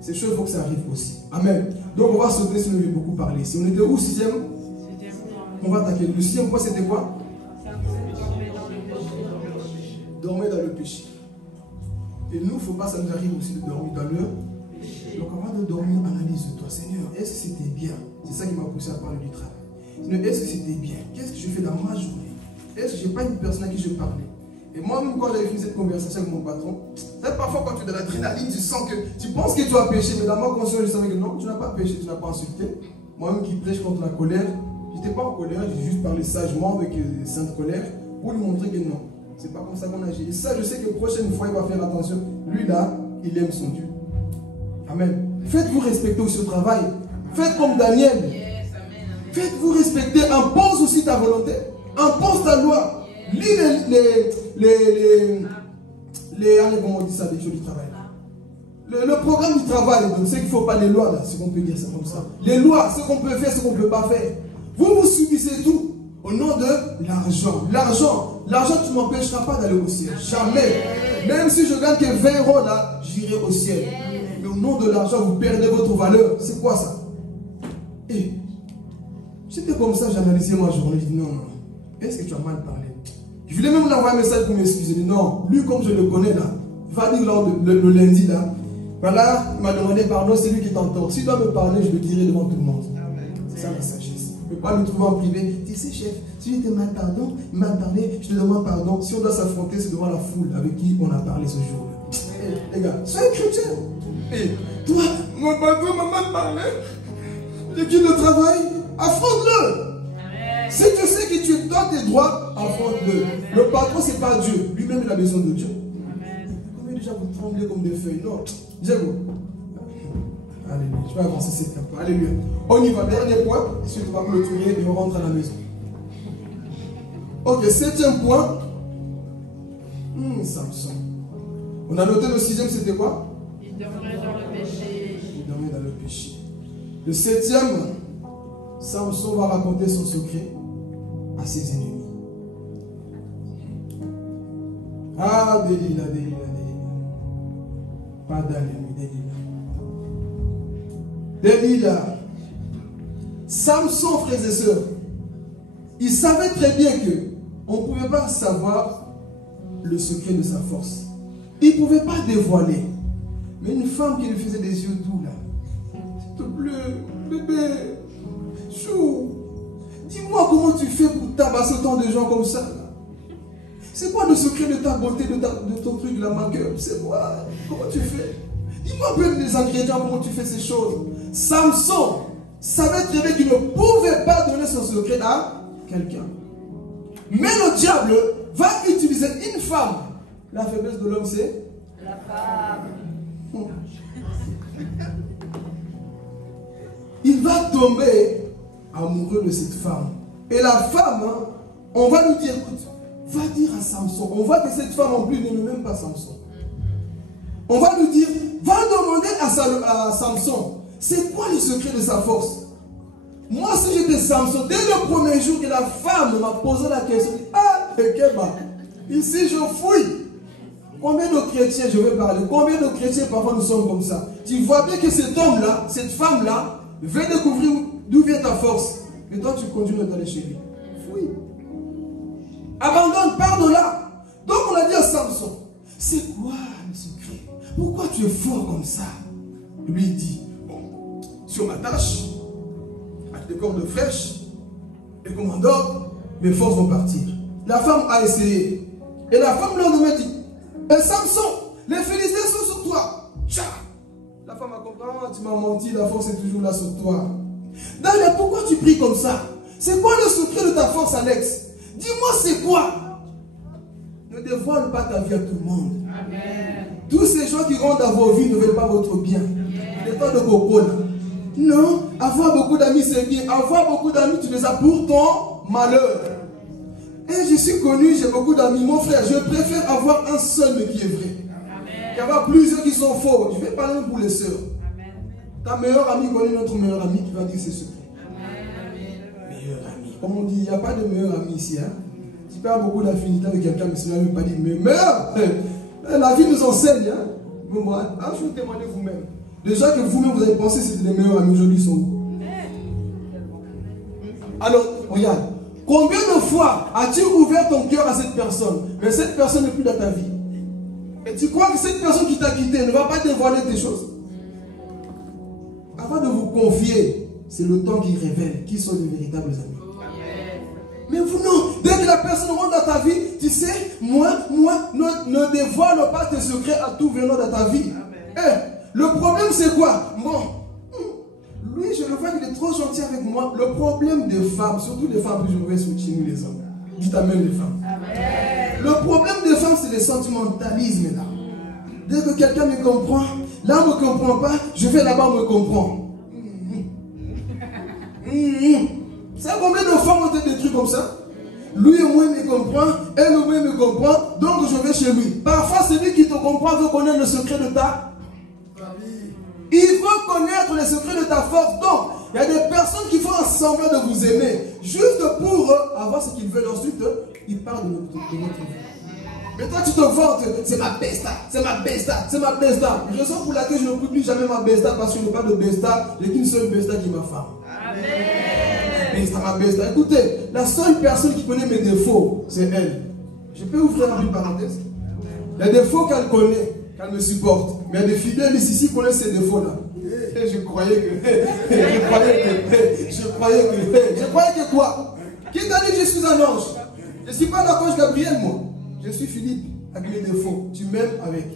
Ces choses, il faut que ça arrive aussi. Amen. Donc, on va sauter si on veut beaucoup parler. Si on était où, 6e? On va attaquer. Le 6e point, c'était quoi? Dormir dans le péché. Et nous, il ne faut pas, ça nous arrive aussi de dormir dans le péché. Donc avant de dormir, analyse-toi. Seigneur, est-ce que c'était bien? C'est ça qui m'a poussé à parler du travail. Seigneur, est-ce que c'était bien? Qu'est-ce que je fais dans ma journée? Est-ce que je n'ai pas une personne à qui je parlais? Et moi-même, quand j'avais fini cette conversation avec mon patron, parfois quand tu es dans l'adrénaline, tu sens que tu penses que tu as péché, mais dans ma conscience, je savais que non, tu n'as pas péché, tu n'as pas insulté. Moi-même qui prêche contre la colère, je n'étais pas en colère, j'ai juste parlé sagement avec sainte colère pour lui montrer que non. C'est pas comme ça qu'on agit. Et ça, je sais que la prochaine fois, il va faire attention. Lui, là, il aime son Dieu. Amen. Faites-vous respecter aussi au travail. Faites comme Daniel. Yes, amen, amen. Faites-vous respecter. Impose aussi ta volonté. Impose ta loi. Lis comment on dit ça, les choses du travail. Le programme du travail, donc c'est qu'il ne faut pas les lois, là, si on peut dire ça comme ça. Les lois, ce qu'on peut faire, ce qu'on ne peut pas faire. Vous subissez tout. Au nom de l'argent. L'argent, tu ne m'empêcheras pas d'aller au ciel. Jamais. Même si je gagne que 20 € là, j'irai au ciel. Mais au nom de l'argent, vous perdez votre valeur. C'est quoi ça? Et j'étais comme ça, j'analysais ma journée. Je dis non. Est-ce que tu as mal parlé? Je voulais même lui envoyer un message pour m'excuser. Je dis non, lui comme je le connais là, va dire là, le lundi là. Voilà, il m'a demandé pardon, c'est lui qui est en tort. S'il doit me parler, je le dirai devant tout le monde. C'est ça la sagesse. Je ne peux pas le trouver en privé. Tu sais, chef, si j'étais mal parlé, je te demande pardon. Si on doit s'affronter, c'est devant la foule avec qui on a parlé ce jour-là. Hey, les gars, soyez chrétiens. Et toi, mon patron m'a mal parlé. Je quitte le travail, affronte-le. Si tu sais que tu es dans tes droits, affronte-le. Le patron, ce n'est pas Dieu. Lui-même, il a besoin de Dieu. Combien de déjà vous tremblez comme des feuilles. Non, Diego. Alléluia, je vais avancer cette fois. Alléluia. On y va, dernier point. Ensuite, on va clôturer et on rentre à la maison. Ok, 7e point. Samson. On a noté le 6e, c'était quoi? Il dormait dans le péché. Il dormait dans le péché. Le 7e, Samson va raconter son secret à ses ennemis. Ah, Délila, Délila, Délila. Pas d'ennemi, Délila. Délila. Samson, frères et sœurs, il savait très bien que on ne pouvait pas savoir le secret de sa force. Il ne pouvait pas dévoiler. Mais une femme qui lui faisait des yeux doux là. S'il te plaît, bébé, chou, dis-moi comment tu fais pour tabasser autant de gens comme ça là. C'est quoi le secret de ta beauté, de ton truc là, ma gueule? C'est quoi? Comment tu fais? Dis-moi un peu les ingrédients, comment tu fais ces choses. Samson savait très bien qu'il ne pouvait pas donner son secret à quelqu'un. Mais le diable va utiliser une femme. La faiblesse de l'homme, c'est La femme. Il va tomber amoureux de cette femme. Et la femme, on va lui dire, écoute, va dire à Samson. On voit que cette femme en plus n'aime même pas Samson. On va lui dire, va demander à Samson, c'est quoi le secret de sa force? Moi, si j'étais Samson, dès le premier jour que la femme m'a posé la question, ah, ici je fouille. Combien de chrétiens, je vais parler, combien de chrétiens parfois nous sommes comme ça? Tu vois bien que cet homme-là, cette femme-là, veut découvrir d'où vient ta force. Et toi, tu continues d'aller chez lui. Fouille. Abandonne, pars de là. Donc on a dit à Samson, c'est quoi le secret? Pourquoi tu es fort comme ça? Lui il dit, bon, si on m'attache, avec des cordes fraîches, et qu'on m'endort, mes forces vont partir. La femme a essayé. Et la femme le lendemain dit, Samson, les Philistins sont sur toi. Tcha. La femme a compris, ah, tu m'as menti, la force est toujours là sur toi. D'ailleurs, pourquoi tu pries comme ça? C'est quoi le secret de ta force, Alex? Dis-moi c'est quoi? Ne dévoile pas ta vie à tout le monde. Amen. Tous ces gens qui rentrent dans vos vies ne veulent pas votre bien. Il n'est pas de coco là. Non, avoir beaucoup d'amis c'est bien. Avoir beaucoup d'amis, tu les as pour ton malheur. Et je suis connu, j'ai beaucoup d'amis. Mon frère, je préfère avoir un seul mais qui est vrai. Qu'avoir plusieurs qui sont faux. Je vais parler même pour les sœurs. Ta meilleure amie connaît notre meilleur ami qui va dire ses secrets. Meilleur ami. Comme on dit, il n'y a pas de meilleur ami ici. Hein? Tu peux avoir beaucoup d'affinité avec quelqu'un, mais cela ne veut pas dire mais meilleur. La vie nous enseigne. Hein? Mais moi, je vous témoignez vous-même. Déjà que vous-même vous avez pensé que c'était les meilleurs amis, aujourd'hui ils sont où? Alors, regarde. Combien de fois as-tu ouvert ton cœur à cette personne, mais cette personne n'est plus dans ta vie? Et tu crois que cette personne qui t'a quitté ne va pas dévoiler tes choses? Avant de vous confier, c'est le temps qui révèle qui sont les véritables amis. Mais vous non, dès que la personne rentre dans ta vie, tu sais, moi, ne dévoile pas tes secrets à tout venant dans ta vie. Le problème c'est quoi? Bon, lui je le vois qu'il est trop gentil avec moi. Le problème des femmes, surtout les femmes, je vais switcher nous les hommes. Je t'amène les femmes. Le problème des femmes c'est le sentimentalisme là. Dès que quelqu'un me comprend, là on ne me comprend pas, je vais là-bas on me comprend. C'est combien de femmes ont été des trucs comme ça? Lui et moi il me comprend, elle et moi il me comprend, donc je vais chez lui. Parfois celui qui te comprend veut connaître le secret de ta. Il veut connaître les secrets de ta force. Donc, il y a des personnes qui font semblant de vous aimer, juste pour avoir ce qu'ils veulent. Ensuite, ils parlent de votre vie. Mais toi, tu te vantes, c'est ma besta, c'est ma besta, c'est ma besta. Raison pour laquelle je ne publie jamais ma besta, parce que je n'ai pas de besta, j'ai qu'une seule besta qui est ma femme. Amen. Besta, ma besta. Écoutez, la seule personne qui connaît mes défauts, c'est elle. Je peux ouvrir une parenthèse. Les défauts qu'elle connaît, qu'elle me supporte. Mais il y a des fidèles ici qui connaissent ces défauts-là. Et je croyais que... Je croyais que quoi? Qui t'a dit que je suis un ange? Je ne suis pas l'ange Gabriel, moi. Je suis Philippe, avec mes défauts. Tu m'aimes avec.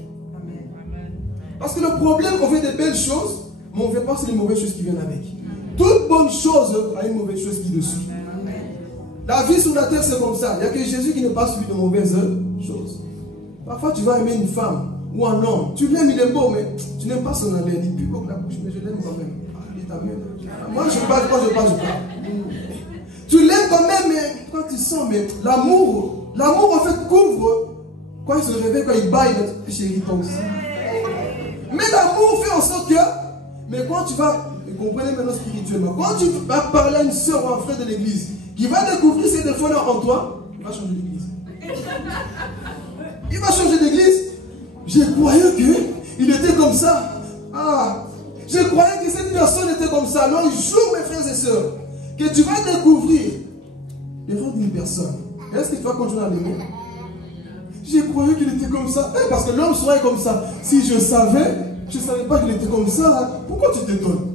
Parce que le problème, on fait des belles choses, mais on ne fait pas les mauvaises choses qui viennent avec. Toute bonne chose a une mauvaise chose qui dessus. La vie sur la terre, c'est comme ça. Il n'y a que Jésus qui n'est pas suivi de mauvaises choses. Parfois, tu vas aimer une femme ou un homme, tu l'aimes, il est beau, mais tu n'aimes pas son haleine. Il pue beau que la bouche, mais je l'aime quand même. Il est ta mère. Moi, je parle, quand je parle. Tu l'aimes quand même, mais quand tu sens, mais l'amour en fait couvre. Quand il se réveille, quand il baille, il dit, chérie, toi aussi. Mais l'amour fait en sorte que, mais quand tu vas, vous comprenez maintenant spirituellement, quand tu vas parler à une soeur ou un frère de l'église, qui va découvrir ces défauts-là en toi, il va changer d'église. Il va changer d'église. Je croyais qu'il était comme ça. Ah, je croyais que cette personne était comme ça. Alors, un jour, mes frères et sœurs, que tu vas découvrir l'erreur d'une personne. Est-ce que tu vas continuer à l'aimer? Je croyais qu'il était comme ça. Parce que l'homme serait comme ça. Si je savais pas qu'il était comme ça. Pourquoi tu t'étonnes?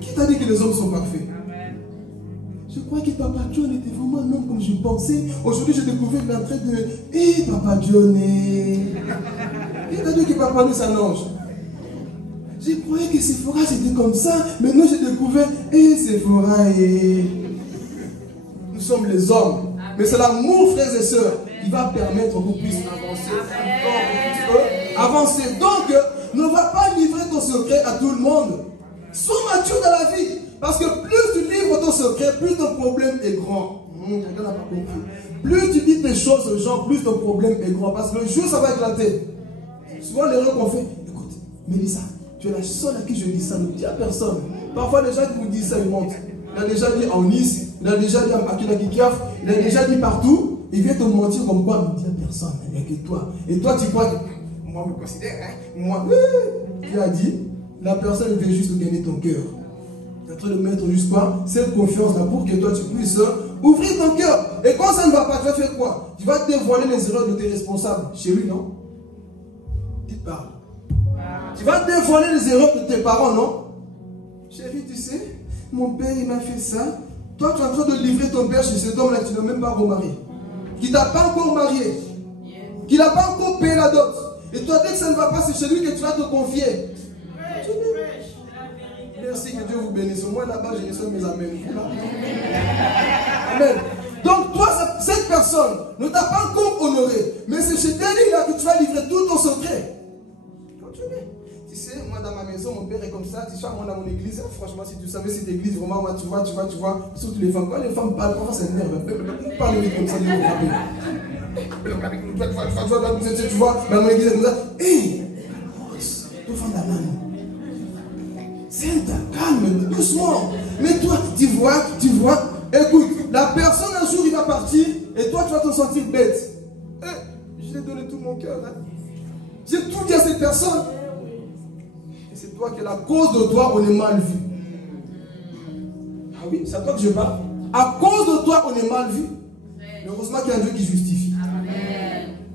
Qui t'a dit que les hommes sont parfaits? Je croyais que Papa John était vraiment un homme comme je pensais. Aujourd'hui, j'ai découvert qu'il est en train de... Papa John Qui t'a dit que Papa John est un ange? Je croyais que Sephora c'était comme ça. Maintenant, j'ai découvert... Sephora Nous sommes les hommes. Mais c'est l'amour, frères et sœurs, qui va permettre qu'on puisse avancer. Donc, ne va pas livrer ton secret à tout le monde. Sois mature dans la vie. Parce que plus tu livres ton secret, plus ton problème est grand. Quelqu'un n'a pas compris. Plus tu dis des choses aux gens, plus ton problème est grand. Parce que le jour, ça va éclater. Souvent, l'erreur qu'on fait, écoute, Mélissa, tu es la seule à qui je dis ça, ne dis à personne. Parfois, les gens qui vous disent ça, ils montent. Il a déjà dit en Nice, il a déjà dit à Makina Kikiaf, il a déjà dit partout. Il vient te mentir comme quoi, ne dis à personne, il n'y a que toi. Et toi, tu crois que, moi, je me considère, moi, tu as dit, la personne veut juste gagner ton cœur. Tu es en train de mettre juste quoi? Cette confiance-là pour que toi, tu puisses ouvrir ton cœur. Et quand ça ne va pas, tu vas faire quoi? Tu vas dévoiler les erreurs de tes responsables. Chez lui, non? Il parle. Tu vas dévoiler les erreurs de tes parents, non? Chérie, tu sais, mon père, il m'a fait ça. Toi, tu es en train de livrer ton père chez cet homme-là, tu n'as même pas remarié. Qui t'a pas encore marié. Qui n'a pas encore payé la dot. Et toi, dès que ça ne va pas, c'est chez lui que tu vas te confier. Merci, que Dieu vous bénisse. Moi, là-bas, je reçois mes amens. Amen. Donc, toi, cette personne ne t'a pas encore honoré. Mais c'est chez lui-là que tu vas livrer tout ton secret. Continue. Tu sais, moi dans ma maison, mon père est comme ça. Tu sais, moi dans mon église, franchement, si tu savais cette église, vraiment, moi, tu vois, surtout les femmes. Quand les femmes parlent, parfois ça m'énerve. Ils parlent vite comme ça, tu vois, dans mon église, c'est comme ça. Tu fais la main. C'est calme, doucement. Mais toi, tu vois, écoute, la personne un jour il va partir et toi tu vas te sentir bête. Je l'ai donné tout mon cœur. J'ai tout dit à cette personne. Et c'est toi qui es la cause de toi, on est mal vu. Ah oui, c'est à toi que je parle. À cause de toi, on est mal vu. Mais heureusement qu'il y a un Dieu qui justifie.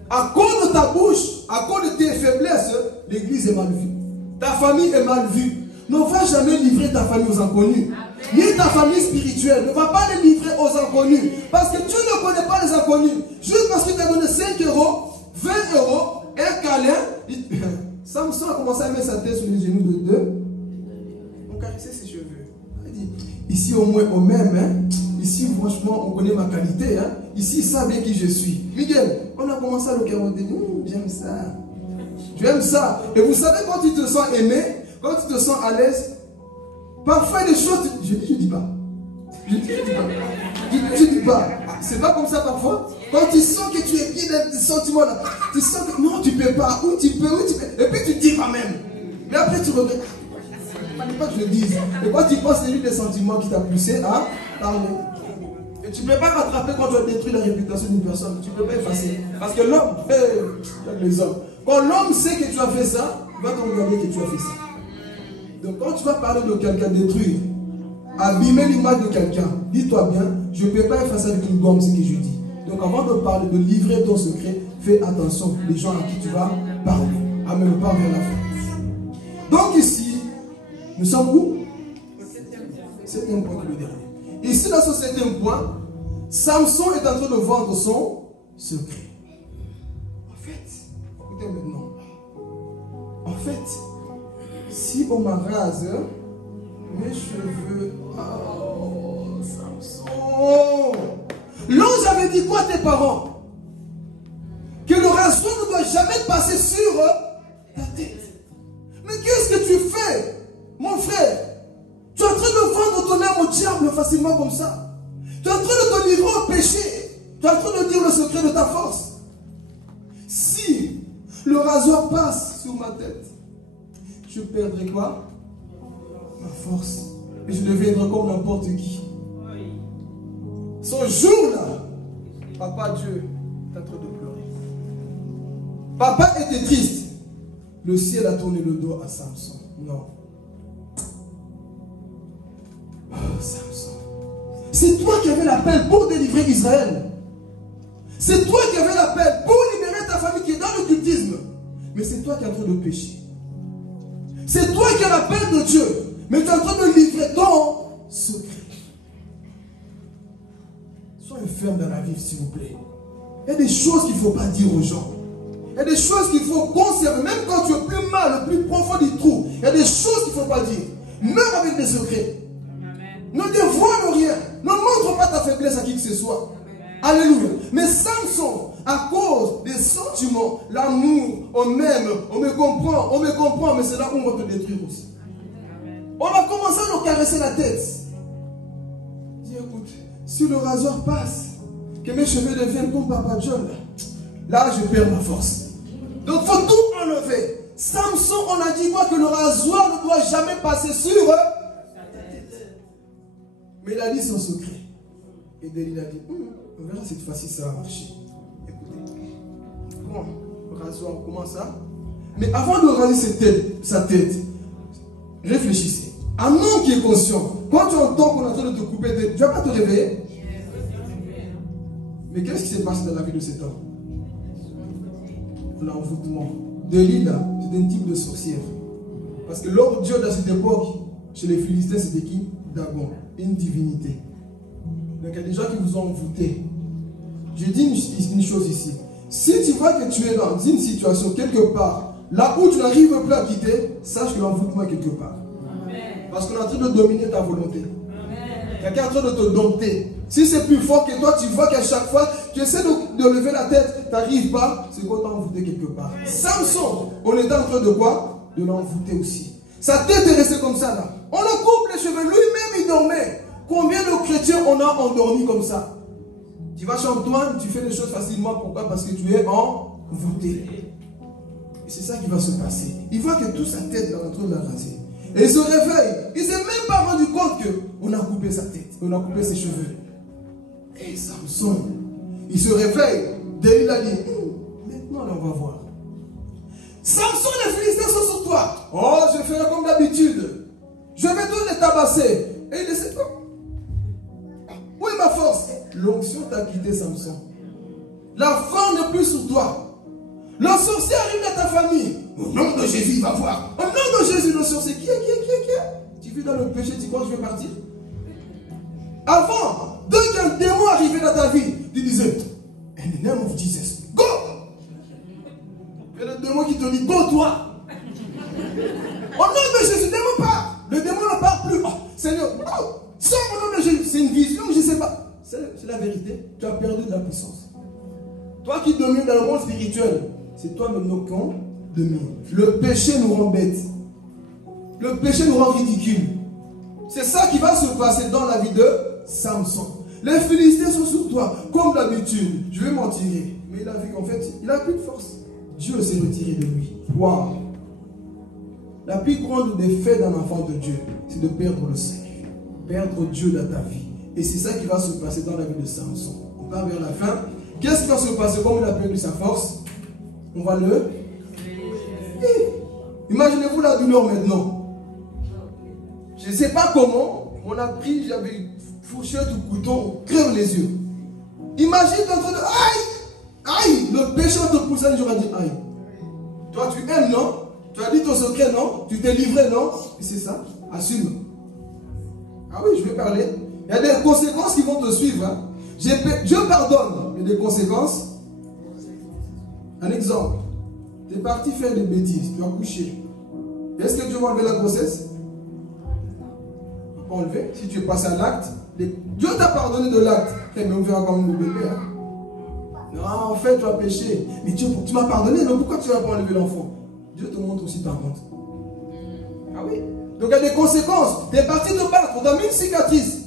À cause de ta bouche, à cause de tes faiblesses, l'église est mal vue. Ta famille est mal vue. Ne va jamais livrer ta famille aux inconnus. Ni ta famille spirituelle. Ne va pas les livrer aux inconnus. Parce que tu ne connais pas les inconnus. Juste parce que tu as donné 5 euros, 20 euros, un câlin. Samson a commencé à mettre sa tête sur les genoux de deux. On caressait ses cheveux. Il dit, ici au moins au même. Hein? Ici franchement on connaît ma qualité. Hein? Ici ils savent bien qui je suis. Miguel, on a commencé à le carotter. J'aime ça. Tu aimes ça. Et vous savez quand tu te sens aimé, quand tu te sens à l'aise, parfois des choses, je dis pas. Je dis pas. C'est pas comme ça parfois. Quand tu sens que tu es bien dans tes sentiments là, tu sens que non, tu peux pas, ou tu peux. Et puis tu dis quand même. Mais après tu regrettes. Il ne fallait pas que je le dise. Et quand tu penses, c'est lui des sentiments qui t'a poussé à parler. Et tu ne peux pas rattraper quand tu as détruit la réputation d'une personne. Tu ne peux pas effacer. Parce que l'homme, les hommes, quand l'homme sait que tu as fait ça, il va te regarder que tu as fait ça. Donc quand tu vas parler de quelqu'un, détruire, abîmer l'image de quelqu'un, dis-toi bien, je ne peux pas effacer avec une gomme ce que je dis. Donc avant de parler, de livrer ton secret, fais attention les gens à qui tu vas parler. Amen, on part vers la fin. Donc ici, nous sommes où? Septième point qui est le dernier. Ici, dans ce septième point, Samson est en train de vendre son secret. En fait, écoutez maintenant. En fait, si on m'arrase mes cheveux, oh, Samson. L'ange avait dit quoi à tes parents? Que le rasoir ne doit jamais passer sur bien-aimé, mon frère, tu es en train de vendre ton âme au diable facilement comme ça. Tu es en train de te livrer au péché. Tu es en train de dire le secret de ta force. Si le rasoir passe sur ma tête, je perdrai quoi? Ma force. Et je deviendrai comme n'importe qui. Ce jour-là, Papa Dieu est en train de pleurer. Papa était triste. Le ciel a tourné le dos à Samson. Non. Oh, Samson. C'est toi qui avais l'appel pour délivrer Israël. C'est toi qui avais l'appel pour libérer ta famille qui est dans l'occultisme. Mais c'est toi qui es en train de pécher. C'est toi qui as l'appel de Dieu. Mais tu es en train de livrer ton secret. Soyez ferme dans la vie, s'il vous plaît. Il y a des choses qu'il ne faut pas dire aux gens. Il y a des choses qu'il faut conserver. Même quand tu es plus mal, le plus profond du trou, il y a des choses qu'il ne faut pas dire. Même avec des secrets. Ne dévoile rien. Ne montre pas ta faiblesse à qui que ce soit. Alléluia. Mais Samson, à cause des sentiments, l'amour, on m'aime, on me comprend, mais c'est là où on va te détruire aussi. On a commencé à nous caresser la tête. Dis, écoute, si le rasoir passe, que mes cheveux deviennent comme Papa John, là je perds ma force. Donc il faut tout enlever. Samson, on a dit quoi? Que le rasoir ne doit jamais passer sur sa tête. Mais il a dit son secret. Et Delilah a dit, on verra cette fois-ci ça va marcher. Écoutez, bon, le rasoir, comment ça? Mais avant de raser sa tête, réfléchissez. Un homme qui est conscient, quand tu entends qu'on est en train de te couper, tu ne vas pas te réveiller. Mais qu'est-ce qui s'est passé dans la vie de cet homme? L'envoûtement. Delilah, c'est un type de sorcière. Parce que l'homme Dieu dans cette époque, chez les Philistins, c'était qui? Dagon, une divinité. Donc il y a des gens qui vous ont envoûté. Je dis une chose ici. Si tu vois que tu es dans une situation quelque part, là où tu n'arrives plus à quitter, sache que l'envoûtement est quelque part. Parce qu'on est en train de dominer ta volonté. Quelqu'un est en train de te dompter. Si c'est plus fort que toi, tu vois qu'à chaque fois, tu essaies de lever la tête, tu n'arrives pas, c'est qu'on t'a envoûté quelque part. Samson, on était en train de quoi? De l'envoûter aussi. Sa tête est restée comme ça là. On le coupe les cheveux, lui-même il dormait. Combien de chrétiens on a endormi comme ça? Tu vas chez Antoine, tu fais les choses facilement. Pourquoi? Parce que tu es envoûté. Et c'est ça qui va se passer. Il voit que toute sa tête est en train de la raser. Et il se réveille. Il ne s'est même pas rendu compte qu'on a coupé sa tête. On a coupé ses cheveux. Et Samson, il se réveille. Delilah dit, maintenant là, on va voir. Samson, les Philistins sont sur toi. Oh, je ferai comme d'habitude. Je vais tous les tabasser. Et il ne sait pas. Où est ma force? L'onction t'a quitté, Samson. La force n'est plus sur toi. Le sorcier arrive dans ta famille. Au nom de Jésus, il va voir. Au nom de Jésus, le sorcier, qui est? Tu vis dans le péché, tu crois que je vais partir? Avant, dès qu'un démon arrivait dans ta vie, tu disais, in the name of Jesus, go! Et le démon qui te dit, go toi! Au nom de Jésus, le démon part. Le démon ne part plus. Oh, Seigneur, oh, sors au nom de Jésus. C'est une vision, je ne sais pas. C'est la vérité. Tu as perdu de la puissance. Toi qui domines dans le monde spirituel, c'est toi maintenant qu'on domine. Le péché nous rend bêtes. Le péché nous rend ridicules. C'est ça qui va se passer dans la vie de Samson. Les Philistins sont sur toi, comme d'habitude. Je vais m'en tirer. Mais il a vu qu'en fait, il n'a plus de force. Dieu s'est retiré de lui. Waouh! La plus grande défaite d'un enfant de Dieu, c'est de perdre le Seigneur. Perdre Dieu dans ta vie. Et c'est ça qui va se passer dans la vie de Samson. On va vers la fin. Qu'est-ce qui va se passer? Comme il a perdu sa force, on va le... Imaginez-vous la douleur maintenant. Je ne sais pas comment, on a pris, j'avais une fourchette ou couteau, crève les yeux. Imagine en train de... Aïe! Aïe! Le péché te pousse à j'aurais dit aïe. Toi tu aimes, non? Tu as dit ton secret, non? Tu t'es livré, non? Et c'est ça, assume. Ah oui, je vais parler. Il y a des conséquences qui vont te suivre. Hein. Dieu pardonne, mais des conséquences. Un exemple. Tu es parti faire des bêtises, tu as couché. Est-ce que Dieu va enlever la grossesse? Il va pas enlever. Si tu es passé à l'acte, Dieu t'a pardonné de l'acte. Mais on verra quand même le bébé. Hein. Non, en fait, tu as péché. Mais Dieu, tu m'as pardonné, donc pourquoi tu ne vas pas enlever l'enfant? Dieu te montre aussi ta honte. Ah oui. Donc il y a des conséquences. Tu es parti te battre, on t'a mis une cicatrice.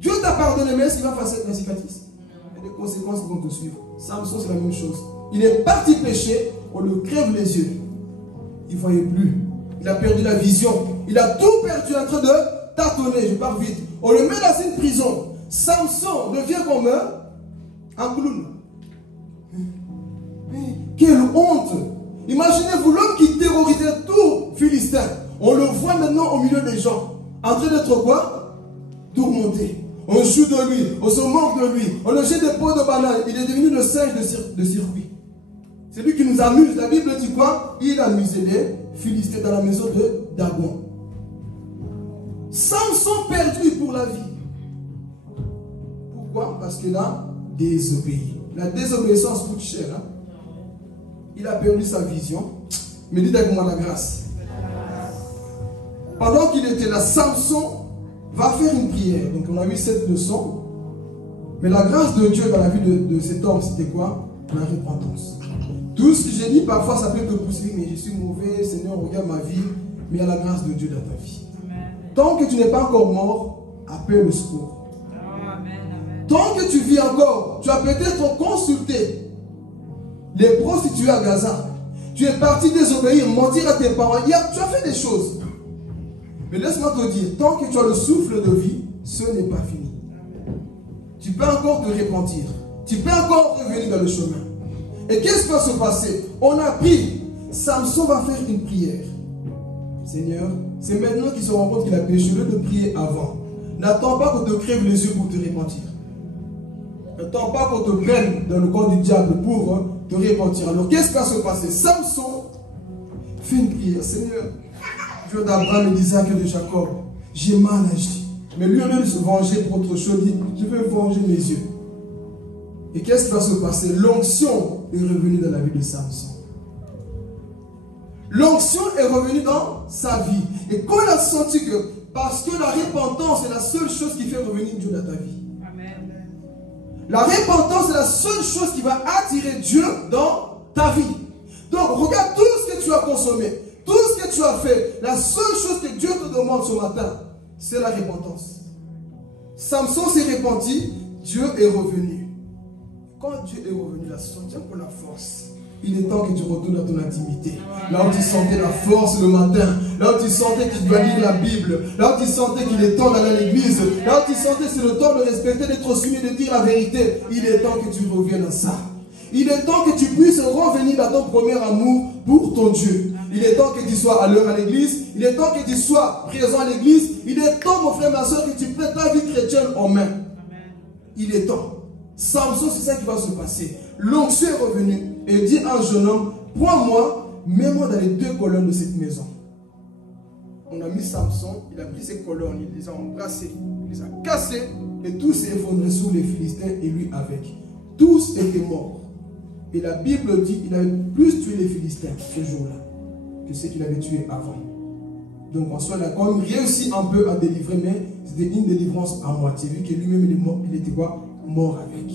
Dieu t'a pardonné, mais est-ce qu'il va effacer la cicatrice? Il y a des conséquences qui vont te suivre. Samson, c'est la même chose. Il est parti pécher, on le crève les yeux. Il ne voyait plus. Il a perdu la vision. Il a tout perdu en train de tâtonner. Je pars vite. On le met dans une prison. Samson devient comme un clown. Mais quelle honte! Imaginez-vous l'homme qui terrorisait tout Philistin. On le voit maintenant au milieu des gens. En train d'être quoi? Tourmenté. On joue de lui, on se moque de lui, on le jette des pots de banane. Il est devenu le singe de circuit. C'est lui qui nous amuse. La Bible dit quoi? Il amusait les Philistins dans la maison de Dagon. Samson perdu pour la vie. Pourquoi? Parce qu'il a désobéi. La désobéissance coûte cher. Hein? Il a perdu sa vision. Mais dites avec moi la grâce. Pendant qu'il était là, Samson va faire une prière. Donc on a vu cette leçon. Mais la grâce de Dieu dans la vie de cet homme, c'était quoi? La repentance. Tout ce que j'ai dit, parfois ça peut te pousser, mais je suis mauvais, Seigneur, regarde ma vie. Mais il y a la grâce de Dieu dans ta vie. Tant que tu n'es pas encore mort, appelle le secours. Tant que tu vis encore, tu as peut-être consulté les prostituées à Gaza. Tu es parti désobéir, mentir à tes parents. Tu as fait des choses. Mais laisse-moi te dire, tant que tu as le souffle de vie, ce n'est pas fini. Tu peux encore te repentir. Tu peux encore revenir dans le chemin. Et qu'est-ce qui va se passer? On a pris. Samson va faire une prière. Seigneur, c'est maintenant qu'il se rend compte qu'il a péché. Au lieu de prier avant. N'attends pas qu'on te crève les yeux pour te repentir. N'attends pas qu'on te prenne dans le corps du diable pour te repentir. Alors qu'est-ce qui va se passer? Samson fait une prière. Seigneur, Dieu d'Abraham et d'Isaac et de Jacob, j'ai mal agi. Mais lui, au lieu de se venger pour autre chose, dit, je vais venger mes yeux. Et qu'est-ce qui va se passer? L'onction est revenue dans la vie de Samson. L'onction est revenue dans sa vie. Et quand il a senti que, parce que la repentance est la seule chose qui fait revenir Dieu dans ta vie. Amen. La repentance est la seule chose qui va attirer Dieu dans ta vie. Donc, regarde tout ce que tu as consommé. Tout ce que tu as fait, la seule chose que Dieu te demande ce matin, c'est la repentance. Samson s'est repenti, Dieu est revenu. Quand Dieu est revenu, la senti pour la force. Il est temps que tu retournes dans ton intimité. Là où tu sentais la force le matin, là où tu sentais que tu dois lire la Bible, là où tu sentais qu'il est temps d'aller à l'église, là où tu sentais que c'est le temps de respecter, d'être soumis, de dire la vérité, il est temps que tu reviennes à ça. Il est temps que tu puisses revenir à ton premier amour pour ton Dieu. Il est temps que tu sois à l'heure à l'église. Il est temps que tu sois présent à l'église. Il est temps, mon frère, ma soeur, que tu prennes ta vie chrétienne en main. Il est temps. Samson, c'est ça qui va se passer. L'onction est revenue et dit à un jeune homme, prends-moi, mets-moi dans les deux colonnes de cette maison. On a mis Samson, il a pris ses colonnes, il les a embrassées, il les a cassées et tout s'est effondré sous les Philistins et lui avec. Tous étaient morts. Et la Bible dit qu'il avait plus tué les Philistins ce jour-là que ceux qu'il avait tués avant. Donc en soi, il a quand même réussi un peu à délivrer, mais c'était une délivrance à moitié, vu que lui-même il était quoi? Mort avec.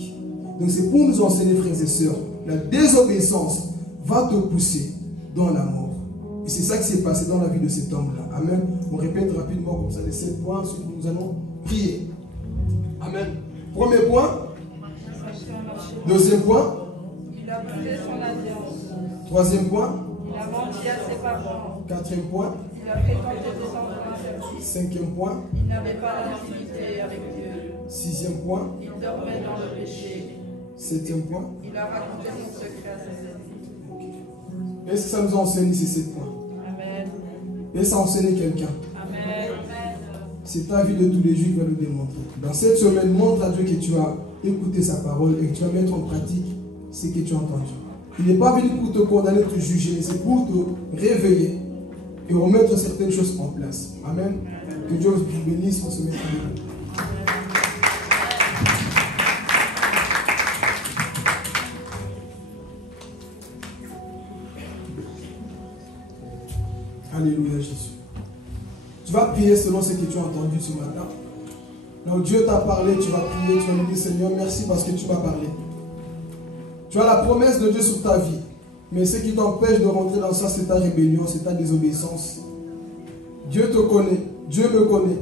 Donc c'est pour nous enseigner, frères et sœurs, la désobéissance va te pousser dans la mort. Et c'est ça qui s'est passé dans la vie de cet homme-là. Amen. On répète rapidement comme ça les 7 points, ensuite nous allons prier. Amen. Premier point. Deuxième point. Il a brûlé son alliance. Troisième point. Il a menti à ses parents. Quatrième point. Il a fréquenté des enfants interdits. Cinquième point. Il n'avait pas d'intimité avec Dieu. Sixième point. Il dormait dans le péché. Septième point. Il a raconté son secret à ses ennemis. Est-ce que ça nous a enseigné ces 7 points? Amen. Est-ce que ça a enseigné quelqu'un? Amen. C'est ta vie de tous les jours qui va nous démontrer. Dans cette semaine, montre à Dieu que tu as écouté sa parole et que tu vas mettre en pratique ce que tu as entendu. Il n'est pas venu pour te condamner, te juger, mais c'est pour te réveiller et remettre certaines choses en place. Amen. Que Dieu vous bénisse pour ce mercredi. Alléluia Jésus. Tu vas prier selon ce que tu as entendu ce matin. Donc Dieu t'a parlé, tu vas prier, tu vas lui dire Seigneur, merci parce que tu m'as parlé. Tu as la promesse de Dieu sur ta vie. Mais ce qui t'empêche de rentrer dans ça, c'est ta rébellion, c'est ta désobéissance. Dieu te connaît. Dieu me connaît.